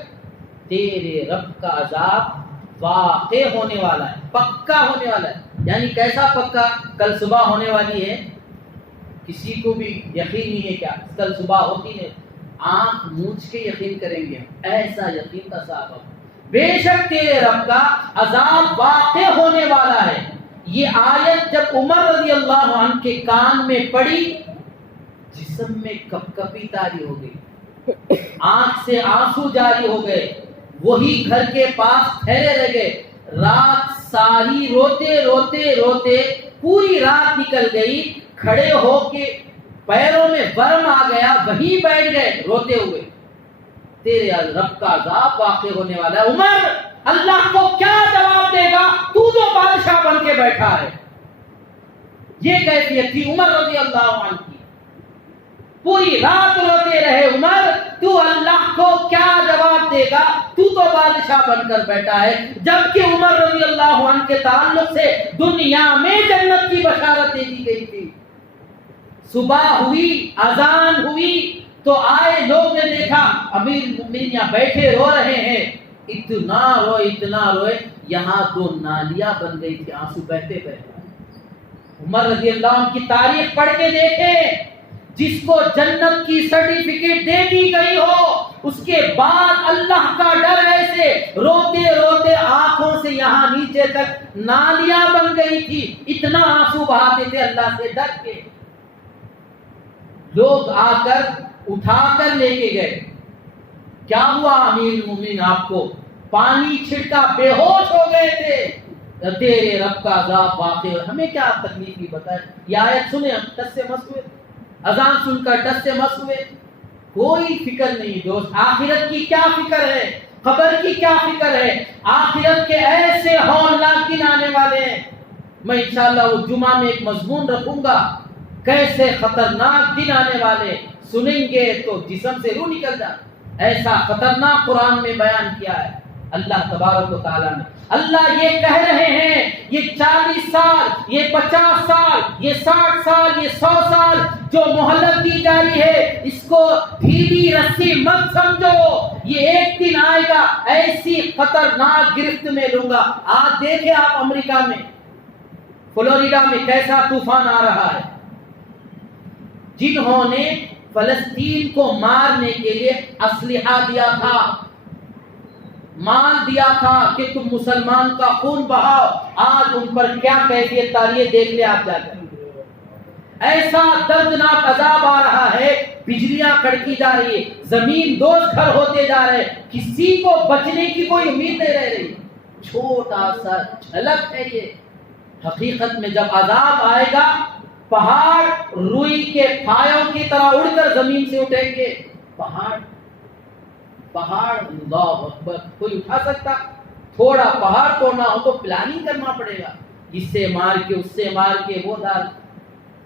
تیرے رب کا عذاب واقع ہونے والا ہے, پکا ہونے والا ہے. یعنی کیسا پکا؟ کل صبح ہونے والی ہے, کسی کو بھی یقین نہیں ہے کیا کل صبح ہوتی ہے, آنکھ موچ کے یقین کریں گے, ایسا یقین کا صاحب. بے شک تیرے رب کا عذاب واقع ہونے والا ہے. یہ آیت جب عمر رضی اللہ عنہ کے کان میں پڑی, جسم میں کپکپی طاری ہو گئی, آنکھ سے آنسو جاری ہو گئے. وہی گھر کے پاس ٹھہرے رہ گئے. رات ساری روتے پوری رات نکل گئی. کھڑے ہو کے پیروں میں ورم آ گیا, وہیں بیٹھ گئے روتے ہوئے. تیرے رب کا عذاب واقع ہونے والا ہے. عمر اللہ کو کیا جواب دے گا, تو بادشاہ بن کے بیٹھا ہے. یہ کیفیت تھی عمر رضی اللہ عنہ کی. پوری رات روتے رہے عمر, تو اللہ کو کیا جواب دے گا, تو بادشاہ بن کر بیٹھا ہے. جبکہ عمر رضی اللہ عنہ کے تعلق سے دنیا میں جنت کی بشارت دے دی گئی تھی. صبح ہوئی, اذان ہوئی تو آئے, لوگ نے دیکھا امیر المؤمنین یہاں بیٹھے رو رہے ہیں. اتنا روئے, یہاں 2 نالیاں بن گئی تھی, آنسو بہتے. عمر رضی اللہ عنہ کی تاریخ پڑھ کے دیکھیں, جس کو جنت کی سرٹیفکیٹ دے دی گئی ہو, اس کے بعد اللہ کا ڈر ایسے روتے آنکھوں سے یہاں نیچے تک نالیاں بن گئی تھی. اتنا آنسو بہاتے تھے اللہ سے ڈر کے. لوگ آ کر اٹھا کر لے کے گئے. کیا ہوا امیر المومنین, آپ کو پانی چھڑکا, بے ہوش ہو گئے تھے. تیرے رب کا عذاب واقع ہے. ہمیں کیا تکلیف کی بتائے, یہ آیت سنے ہم ٹس سے مس ہوئے, اذان سن کر ٹس سے مس ہوئے. کوئی فکر نہیں دوست. آخرت کی کیا فکر ہے, قبر کی کیا فکر ہے. آخرت کے ایسے ہولناک دن آنے والے ہیں, میں انشاءاللہ وہ جمعہ میں ایک مضمون رکھوں گا، کیسے خطرناک دن آنے والے، سنیں گے تو جسم سے روح نکل جائے، ایسا خطرناک قرآن میں بیان کیا ہے اللہ تبارک و تعالیٰ نے۔ اللہ یہ کہہ رہے ہیں یہ 40 سال، یہ 50 سال، یہ 60 سال، یہ 100 سال جو مہلت دی جا رہی ہے، اس کو ڈھیلی رسی مت سمجھو، یہ ایک دن آئے گا ایسی خطرناک گرفت میں لوں گا۔ آج دیکھیں آپ امریکہ میں فلوریڈا میں کیسا طوفان آ رہا ہے، جنہوں نے فلسطین کو مارنے کے لیے اسلحہ دیا تھا، مال دیا تھا کہ تم مسلمان کا خون بہاؤ، آج ان پر کیا کیفیت آ رہی ہے دیکھ لیں آپ جا کر۔ ایسا دردناک عذاب آ رہا ہے، بجلیاں کڑکی جا رہی ہے، زمین دوز گھر ہوتے جا رہے، کسی کو بچنے کی کوئی امید نہیں رہ رہی۔ چھوٹا سا جھلک ہے یہ، حقیقت میں جب عذاب آئے گا پہاڑ روئی کے پھایوں کی طرح اڑ کر زمین سے اٹھیں گے۔ پہاڑ اللہ اکبر، کوئی اٹھا سکتا؟ تھوڑا پہاڑ توڑنا ہو تو پلاننگ کرنا پڑے گا، اس سے مار کے اس سے مار کے وہ ڈال،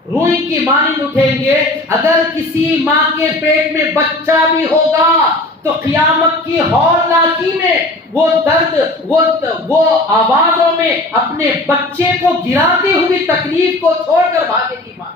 روئی کی مانند اٹھیں گے۔ اگر کسی ماں کے پیٹ میں بچہ بھی ہوگا تو قیامت کی ہولناکی میں وہ درد، وہ آوازوں میں اپنے بچے کو گراتی ہوئی تکلیف کو چھوڑ کر بھاگے گی ماں۔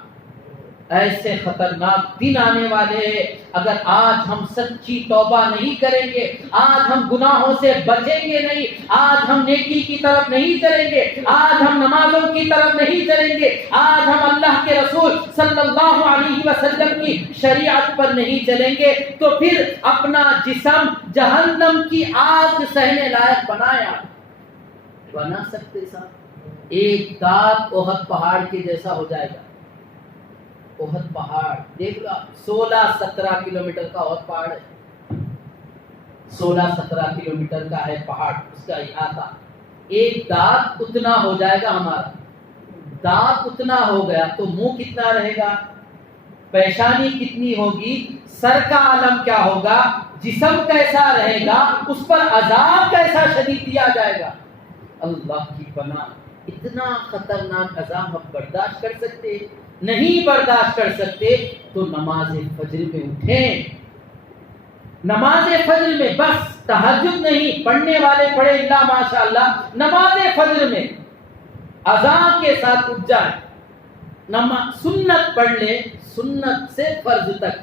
ایسے خطرناک دن آنے والے ہیں، اگر آج ہم سچی توبہ نہیں کریں گے، آج ہم گناہوں سے بچیں گے نہیں، آج ہم نیکی کی طرف نہیں چلیں گے، آج ہم نمازوں کی طرف نہیں چلیں گے، آج ہم اللہ کے رسول صلی اللہ علیہ وسلم کی شریعت پر نہیں چلیں گے، تو پھر اپنا جسم جہنم کی آگ سہنے لائق بنا سکتے صاحب؟ ایک دانت احد پہاڑ کے جیسا ہو جائے گا۔ احد پہاڑ دیکھ لو، 16-17 کلومیٹر کا احد پہاڑ ہے، 16-17 کلومیٹر کا ہے پہاڑ، اس کا احاطہ، ایک دانت اتنا ہو جائے گا ہمارا، دانت اتنا ہو گیا تو منہ کتنا رہے گا، پیشانی کتنی ہوگی، سر کا عالم کیا ہوگا، جسم کیسا رہے گا، اس پر عذاب کیسا شدید دیا جائے گا۔ اللہ کی پناہ، اتنا خطرناک عذاب ہم برداشت کر سکتے؟ نہیں برداشت کر سکتے تو نماز فجر میں اٹھیں، نماز فجر میں، بس تہجد نہیں، پڑھنے والے پڑھے اللہ ماشاءاللہ، نماز فجر میں اذان کے ساتھ اٹھ جائیں، سنت پڑھ لیں، سنت سے فرض تک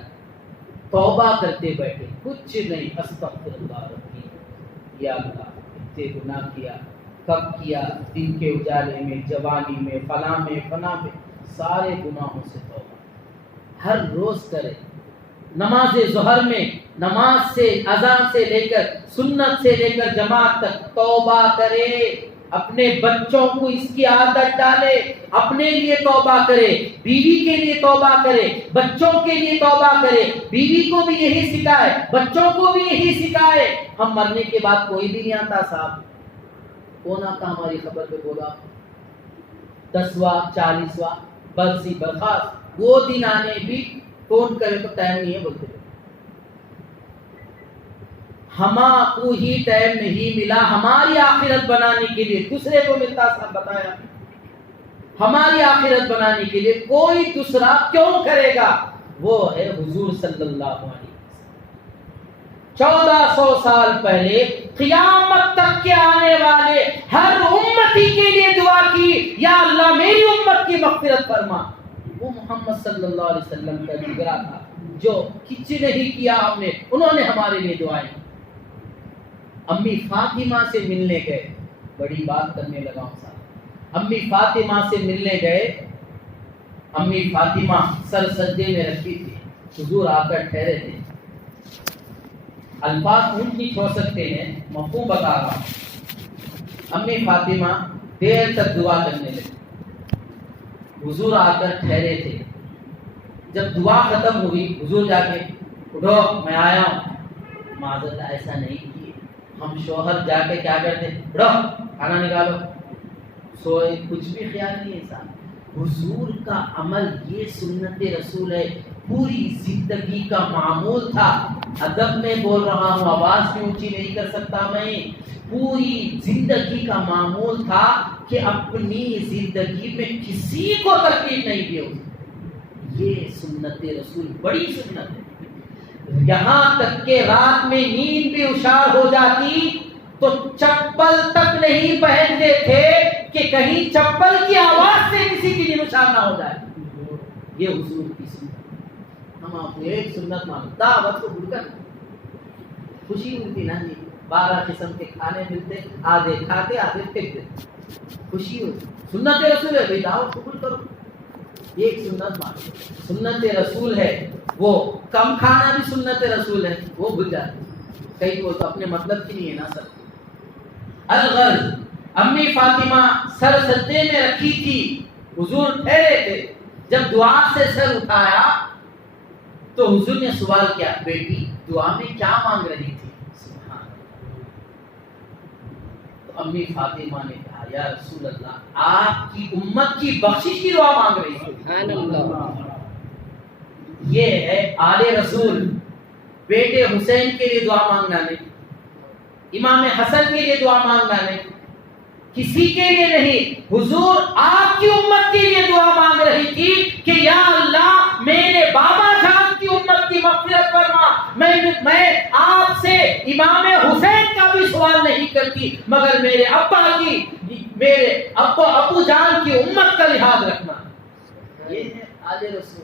توبہ کرتے بیٹھے، کچھ نہیں، استغفر اللہ ربی، یا اللہ اتنے گناہ کیا، کب کیا، دن کے اجالے میں، جوانی میں، فلاں میں، فلاں میں، سارے گناہوں سے توبہ ہر روز کرے۔ نماز ظہر میں، نماز سے، اذان سے لے کر، سنت سے لے کر جماعت تک توبہ کرے، اپنے بچوں کو اس کی عادت ڈالے، اپنے لیے توبہ کرے، بیوی کے لیے توبہ کرے، بچوں کے لیے توبہ کرے، بیوی کو بھی یہی سکھائے، بچوں کو بھی یہی سکھائے۔ ہم مرنے کے بعد کوئی بھی نہیں آتا صاحب، کون آتا ہماری خبر پہ بولا، 10واں 40واں برسی برخاست، وہ دن آنے بھی فون کرے تو ٹائم نہیں ہے بولتے، ہماں کو ہی ٹائم نہیں ملا ہماری آخرت بنانے کے لیے، دوسرے کو ملتا صاحب بتایا، ہماری آخرت بنانے کے لیے کوئی دوسرا کیوں کرے گا؟ وہ ہے حضور صلی اللہ علیہ وسلم۔ 1400 سال پہلے قیامت تک کے آنے والے ہر امتی کے لیے دعا کی، یا اللہ میری امت کی مغفرت فرما۔ وہ محمد صلی اللہ علیہ وسلم کا جگرا تھا جو کچھ نہیں کیا ہم نے، انہوں نے ہمارے لیے دعائیں۔ امی فاطمہ سے ملنے گئے، بڑی بات کرنے لگا ہوں صاحب، امی فاطمہ سے ملنے گئے، امی فاطمہ سر سجدے میں رکھی تھی، حضور آ کر ٹھہرے تھے، الفاظ اونٹ نہیں چھوڑ سکتے ہیں، مفہوم بتا رہا ہوں۔ امی فاطمہ دیر تک دعا کرنے لگے، حضور آ کر ٹھہرے تھے، جب دعا ختم ہوئی حضور جا کے اٹھو میں آیا ہوں، معذرت ایسا نہیں کیے، ہم شوہر جا کے کیا کرتے، اٹھو کھانا نکالو، سوئے، کچھ بھی خیال نہیں انسان۔ حضور کا عمل یہ سنت رسول ہے، پوری زندگی کا معمول تھا، ادب میں بول رہا ہوں، آواز بھی اونچی نہیں کر سکتا میں. پوری زندگی کا معمول تھا کہ اپنی زندگی میں کسی کو تکلیف نہیں دی. یہ سنت رسول بڑی سنت ہے. یہاں تک کہ رات میں نیند بھی اشار ہو جاتی تو چپل تک نہیں پہنتے تھے کہ کہیں چپل کی آواز سے کسی کی نیند اشار نہ ہو جائے. یہ حضور کی سنت. ہم آپ نے ایک سنت مانتا دعوت کو بھول کر خوشی ملتی نا جی. 12 قسم کے کھانے ملتے، آدھے کھاتے آدھے پھینک دیتے، خوشی ہوتی. سنت رسول ہے بھائی، دعوت قبول کرو. یہ ایک سنت مانو. سنت رسول ہے وہ کم کھانا بھی سنت رسول ہے، وہ بھول جاتے. کئی کو تو اپنے مطلب کی نہیں ہے نا سر. الغرض امی فاطمہ سر سجدے میں رکھی تھی، حضور ٹھہرے تھے. جب دعا سے سر اٹھایا تو حضور نے سوال کیا، بیٹی دعا میں کیا مانگ رہی تھی؟ سبحان اللہ. تو امی فاطمہ نے کہا یا رسول اللہ آپ کی امت کی بخشش کی دعا مانگ رہی تھی. سبحان اللہ. یہ ہے آل رسول. بیٹے حسین کے لیے دعا مانگنا نہیں، امام حسن کے لیے دعا مانگنا نہیں، کسی کے لیے نہیں. حضور آپ کی امت کے لیے دعا مانگ رہی تھی کہ یا اللہ میرے بابا جان کی امت کی مغفرت فرما. میں آپ سے امام حسین کا بھی سوال نہیں کرتی مگر میرے ابا کی، میرے ابو جان کی امت کا لحاظ رکھنا. یہ ہے آل رسول.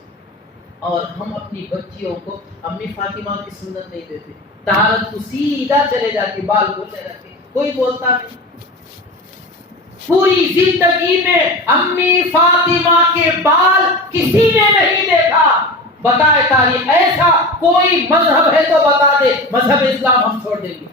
اور ہم اپنی بچیوں کو امی فاطمہ کی سنت نہیں دیتے. طہارت کو سیدھا چلے جاتی، بال کھولے رکھتے، کوئی بولتا نہیں. پوری زندگی میں امی فاطمہ کے بال کسی نے نہیں دیکھا. بتائے تاریخ ایسا کوئی مذہب ہے تو بتا دے، مذہب اسلام ہم چھوڑ دیں گے.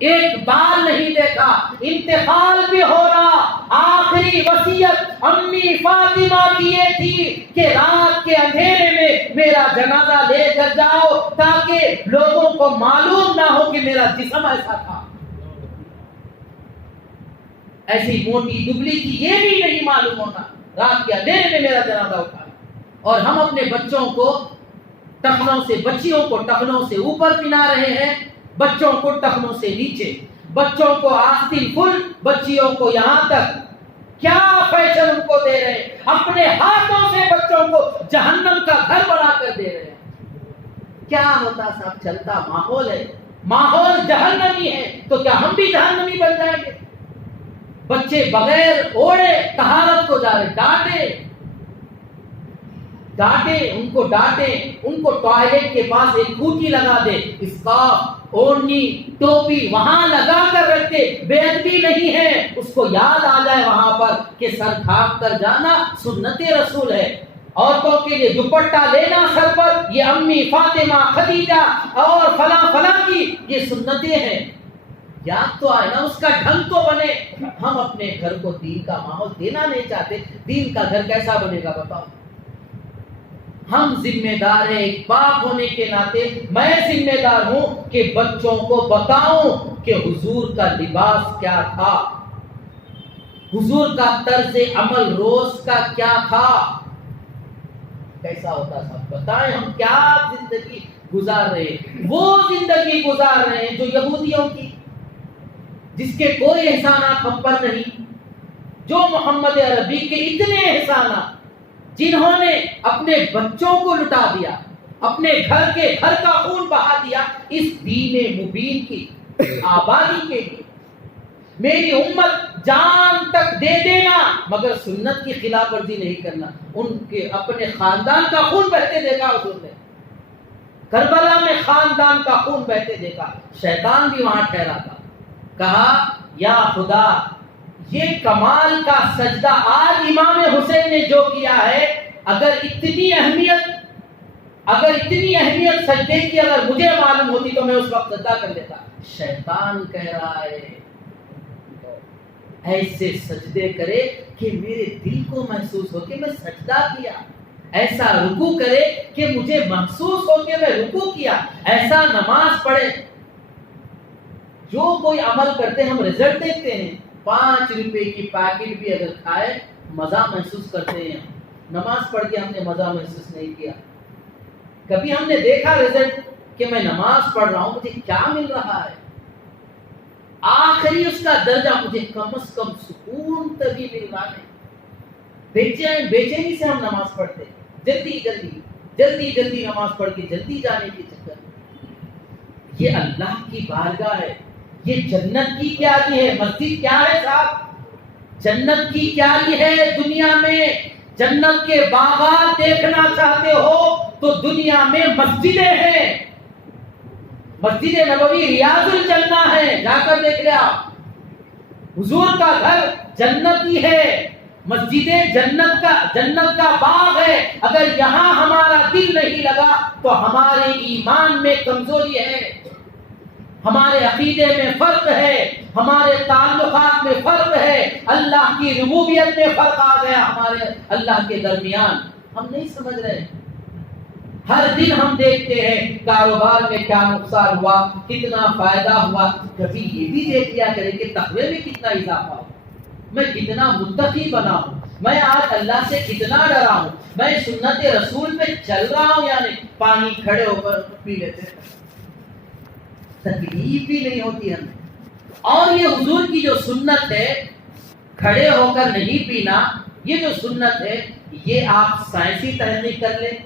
ایک بال نہیں دیکھا. انتقال بھی ہو رہا، آخری وصیت امی فاطمہ کی یہ تھی کہ رات کے اندھیرے میں میرا جنازہ لے کر جاؤ تاکہ لوگوں کو معلوم نہ ہو کہ میرا جسم ایسا تھا. ایسی موٹی دبلی تھی یہ بھی نہیں معلوم ہونا. رات کے اندھیرے میں میرا جنازہ اٹھا. اور ہم اپنے بچوں کو ٹخنوں سے، بچیوں کو ٹخنوں سے اوپر پہنا رہے ہیں، بچوں کو ٹخنوں سے نیچے، بچوں کو آستین فل، بچیوں کو یہاں تک. کیا فیشن ان کو دے رہے ہیں، اپنے ہاتھوں سے بچوں کو جہنم کا گھر بنا کر دے رہے ہیں. کیا ہوتا صاحب، چلتا ماحول ہے، ماحول جہنمی ہے تو کیا ہم بھی جہنمی بن جائیں گے؟ بچے بغیر اوڑے طہارت کو جا رہے. ڈانٹے ان کو، ڈانٹے ان کو. ٹوائلٹ کے پاس ایک کوٹی لگا دے، اسکارف، اوڑنی، ٹوپی وہاں لگا کر رکھتے. بے ادبی نہیں ہے، اس کو یاد آ جائے وہاں پر کہ سر ڈھانپ کر جانا سنت رسول ہے. عورتوں کے لیے دوپٹہ لینا سر پر، یہ امی فاطمہ، خدیجہ اور فلاں فلاں کی یہ سنتیں ہیں. یاد تو آئے نا، اس کا ڈھنگ تو بنے. ہم اپنے گھر کو دین کا ماحول دینا نہیں چاہتے. دین کا گھر کیسا بنے گا بتاؤ؟ ہم ذمہ دار ہیں. ایک باپ ہونے کے ناطے میں ذمہ دار ہوں کہ بچوں کو بتاؤں کہ حضور کا لباس کیا تھا، حضور کا طرز عمل روز کا کیا تھا، کیسا ہوتا تھا. بتائیں ہم کیا زندگی گزار رہے ہیں. وہ زندگی گزار رہے ہیں جو یہودیوں کی، جس کے کوئی احسانات ہم پر نہیں. جو محمد عربی کے اتنے احسانات، جنہوں نے اپنے بچوں کو لٹا دیا، اپنے گھر کا خون بہا دیا اس دین مبین کی آبادی کے لیے. میری امت جان تک دے دینا مگر سنت کی خلاف ورزی نہیں کرنا. ان کے اپنے خاندان کا خون بہتے دیکھا حضور نے. کربلا میں خاندان کا خون بہتے دیکھا. شیطان بھی وہاں ٹھہرا تھا. کہا یا خدا یہ کمال کا سجدہ آج امام حسین نے جو کیا ہے، اگر اتنی اہمیت سجدے کی اگر مجھے معلوم ہوتی تو میں اس وقت سجدہ کر لیتا. شیطان کہہ رہا ہے ایسے سجدے کرے کہ میرے دل کو محسوس ہو کہ میں سجدہ کیا، ایسا رکوع کرے کہ مجھے محسوس ہو کہ میں رکوع کیا، ایسا نماز پڑھے. جو کوئی عمل کرتے ہم رزلٹ دیکھتے ہیں. 5 روپے کی پیکٹ بھی اگر کھائے مزہ محسوس کرتے ہیں. نماز پڑھ کے ہم نے مزہ محسوس نہیں کیا. کبھی ہم نے دیکھا رزلٹ؟ کہ میں نماز پڑھ رہا ہوں مجھے کیا مل رہا ہے، آخری اس کا درجہ مجھے کم از کم سکون تبھی مل رہا ہے۔ بےچینی سے ہم نماز پڑھتے، جلدی نماز پڑھ کے جلدی جانے کے چکر میں۔ یہ اللہ کی بارگاہ ہے، یہ جنت کی کیاری ہے۔ مسجد کیا ہے صاحب؟ جنت کی کیاری ہے دنیا میں۔ جنت کے باغات دیکھنا چاہتے ہو تو دنیا میں مسجدیں ہیں۔ مسجد نبوی ریاض الجنہ ہے، جا کر دیکھ لیا۔ حضور کا گھر جنتی ہے، مسجدیں جنت کا باغ ہے۔ اگر یہاں ہمارا دل نہیں لگا تو ہمارے ایمان میں کمزوری ہے، ہمارے عقیدے میں فرق ہے، ہمارے تعلقات میں فرق ہے، اللہ کی ربوبیت میں فرق آ گیا ہمارے اللہ کے درمیان۔ ہم نہیں سمجھ رہے۔ ہر دن ہم دیکھتے ہیں کاروبار میں کیا نقصان ہوا، کتنا فائدہ ہوا۔ کبھی یہ بھی دیکھ لیا کریں کہ تقوی میں کتنا اضافہ ہوا، میں کتنا متقی بنا ہوں، میں آج اللہ سے کتنا ڈرا ہوں، میں سنت رسول پہ چل رہا ہوں۔ یعنی پانی کھڑے ہو کر پی لیتے ہیں، تکلیف بھی نہیں ہوتی ہمیں۔ اور یہ حضور کی جو سنت ہے کھڑے ہو کر نہیں پینا، یہ جو سنت ہے یہ آپ سائنسی تحقیق کر لیں،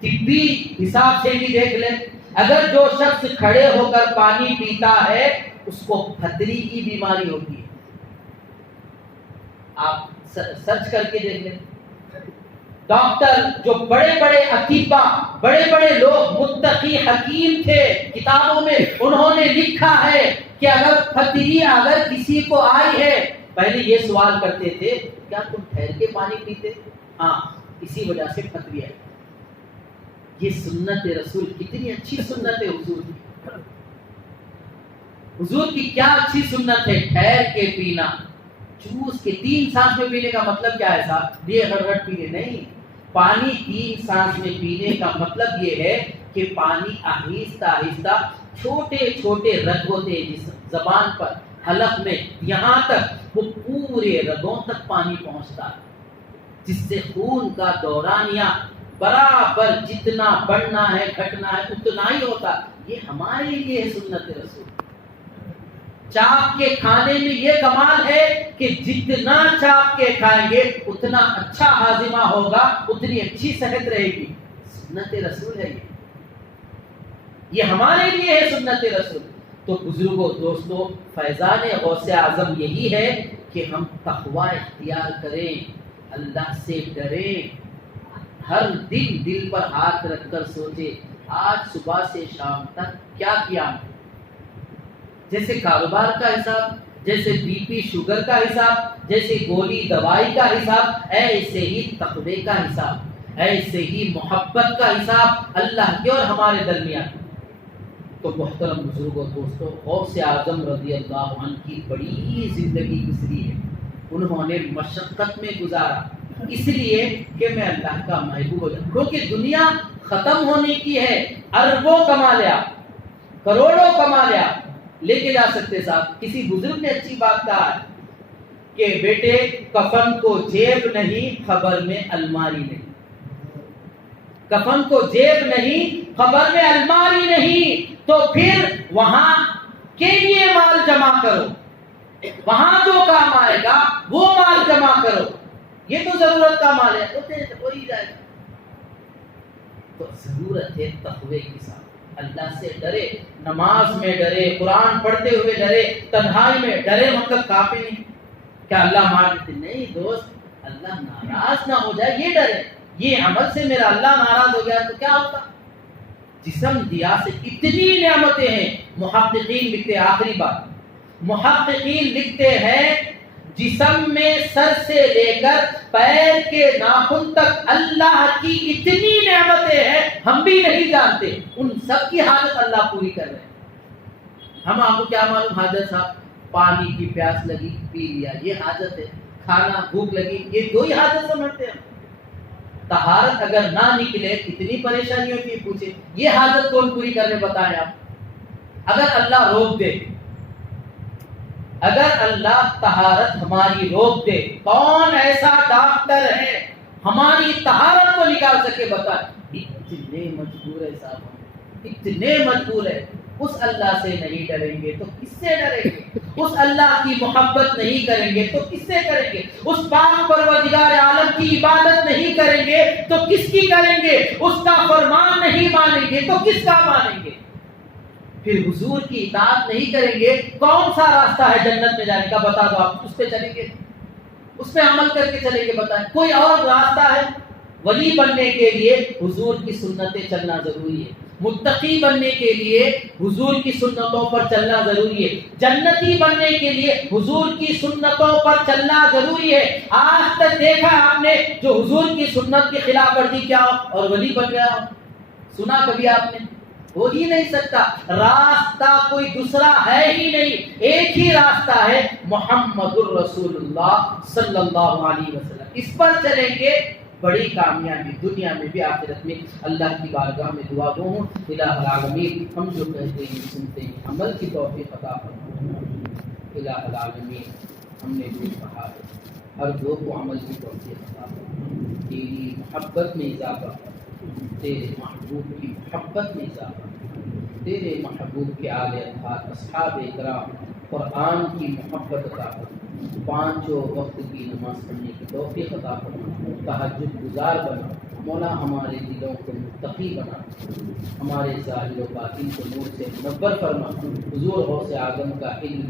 طبی حساب سے بھی دیکھ لیں۔ اگر جو شخص کھڑے ہو کر پانی پیتا ہے اس کو پھتری کی بیماری ہوتی ہے، آپ سرچ کر کے دیکھ لیں۔ ڈاکٹر جو بڑے بڑے اطباء، بڑے بڑے لوگ متقی حکیم تھے، کتابوں میں انہوں نے لکھا ہے کہ اگر پھتری اگر کسی کو آئی ہے، پہلے یہ سوال کرتے تھے کیا تم ٹھہر کے پانی پیتے؟ ہاں، اسی وجہ سے پھتری آئی۔ یہ سنت رسول کتنی اچھی سنت ہے حضور کی۔ حضور کی کیا اچھی سنت ہے، ٹھہر کے پینا، چوس کے 3 سانس میں پینے کا مطلب کیا ہے صاحب؟ یہ غڑغڑ پینے نہیں، پانی 3 سانس میں پینے کا مطلب یہ ہے کہ پانی آہستہ آہستہ، چھوٹے چھوٹے رگ ہوتے ہیں جس زبان پر، حلق میں، یہاں تک وہ پورے رگوں تک پانی پہنچتا ہے، جس سے خون کا دورانیہ برابر جتنا بڑھنا ہے گھٹنا ہے اتنا ہی ہوتا۔ یہ ہمارے لیے ہے سنت رسول۔ چاپ کے کھانے میں یہ کمال ہے کہ جتنا چاپ کے کھائیں گے اتنا اچھا ہاضمہ ہوگا، اتنی اچھی صحت رہے گی۔ سنت رسول ہے یہ ہمارے لیے ہے سنت رسول۔ تو بزرگوں، دوستوں، فیضان غوث اعظم یہی ہے کہ ہم تقوی اختیار کریں، اللہ سے ڈریں، ہر دن دل پر ہاتھ رکھ کر سوچے آج صبح سے شام تک کیا کیا۔ جیسے کاروبار کا حساب، جیسے بی پی شوگر کا حساب، جیسے گولی دوائی کا حساب، ایسے ہی تقوی کا حساب، ایسے ہی محبت کا حساب اللہ کے اور ہمارے درمیان۔ تو محترم بزرگوں، دوستوں، غوث اعظم رضی اللہ عنہ کی بڑی زندگی گزری ہے، انہوں نے مشقت میں گزارا، اس لیے کہ میں اللہ کا محبوب ہو جاؤں، کیونکہ دنیا ختم ہونے کی ہے۔ اربوں کما لیا، کروڑوں کما لیا، لے کے جا سکتے صاحب۔ کسی بزرگ نے اچھی بات کہا ہے کہ بیٹے کفن کو جیب نہیں، خبر میں الماری نہیں۔ کفن کو جیب نہیں، خبر میں الماری نہیں، تو پھر وہاں کے لیے مال جمع کرو، وہاں جو کام آئے گا وہ مال جمع کرو۔ یہ تو ضرورت کا مال ہے تو ہو ہی جائے گا۔ تو ضرورت ہے تقوی کے ساتھ، اللہ سے ڈرے، نماز میں ڈرے، قرآن پڑھتے ہوئے ڈرے، تنہائی میں ڈرے، مطلب کافی نہیں کیا اللہ مار دیتے؟ نہیں دوست، اللہ ناراض نہ ہو جائے یہ ڈرے، یہ عمل سے میرا اللہ ناراض ہو گیا تو کیا ہوتا؟ جسم دیا سے اتنی نعمتیں ہیں۔ محققین لکھتے ہیں، آخری بات، محققین لکھتے ہیں جسم میں سر سے لے کر پیر کے ناخن تک اللہ کی اتنی نعمتیں ہیں ہم بھی نہیں جانتے، ان سب کی حاجت اللہ پوری کر رہے ہیں۔ ہم آپ کو کیا معلوم حاجت صاحب؟ پانی کی پیاس لگی پی لیا، یہ حاجت ہے۔ کھانا بھوک لگی، یہ 2 ہی حاجت سمجھتے ہیں۔ طہارت اگر نہ نکلے کتنی پریشانیوں کی پوچھے، یہ حاجت کون پوری کرنے بتائیں آپ؟ اگر اللہ روک دے، اگر اللہ طہارت ہماری روک دے، کون ایسا ڈاکٹر ہے ہماری طہارت کو نکال سکے؟ بتائیں۔ اتنے مجبور ہے صاحب، اتنے مجبور ہیں. اس اللہ سے نہیں ڈریں گے تو کس سے ڈریں گے؟ اس اللہ کی محبت نہیں کریں گے تو کس سے کریں گے؟ اس پاک پروردگار عالم کی عبادت نہیں کریں گے تو کس کی کریں گے؟ اس کا فرمان نہیں مانیں گے تو کس کا مانیں گے؟ پھر حضور کی اطاعت نہیں کریں گے، کون سا راستہ ہے جنت میں جانے کا؟ بتا دو آپ. اس پہ چلیں گے، اس پہ عمل کر کے چلیں گے؟ بتائیں کوئی اور راستہ ہے؟ ولی بننے کے لیے حضور کی سنتیں چلنا ضروری ہے. متقی بننے کے لیے حضور کی سنتوں پر چلنا ضروری ہے. جنتی بننے کے لیے حضور کی سنتوں پر چلنا ضروری ہے. آج تک دیکھا آپ نے جو حضور کی سنت کی خلاف ورزی کیا ہو اور ولی بن گیا ہو؟ سنا کبھی آپ نے؟ ہو ہی نہیں سکتا. راستہ کوئی دوسرا ہے ہی نہیں، ایک ہی راستہ ہے، محمد الرسول اللہ صلی اللہ علیہ وسلم. اس پر چلیں گے، بڑی کامیابی دنیا میں بھی آخرت میں. اللہ کی بارگاہ میں دعا گو ہوں، الہ العالمین ہم جو کہتے ہیں سنتے ہیں، عمل کی توفیق عطا فرما. الہ العالمین ہم نے جو کہا ہے ہر دو کو عمل کی توفیق عطا فرما. تیری محبت میں اضافہ، تیرے محبوب کی محبت میں اضافہ، تیرے محبوب کے آل اطہار اصحاب اکرام قرآن کی محبت عطا فرما. پانچوں وقت کی نماز پڑھنے کی توفیق عطا فرما. تہجد گزار بنا مولا، ہمارے دلوں کو متقی بنا، ہمارے ظاہر و باطن کو نور سے منور فرما. حضور غوث اعظم کا علم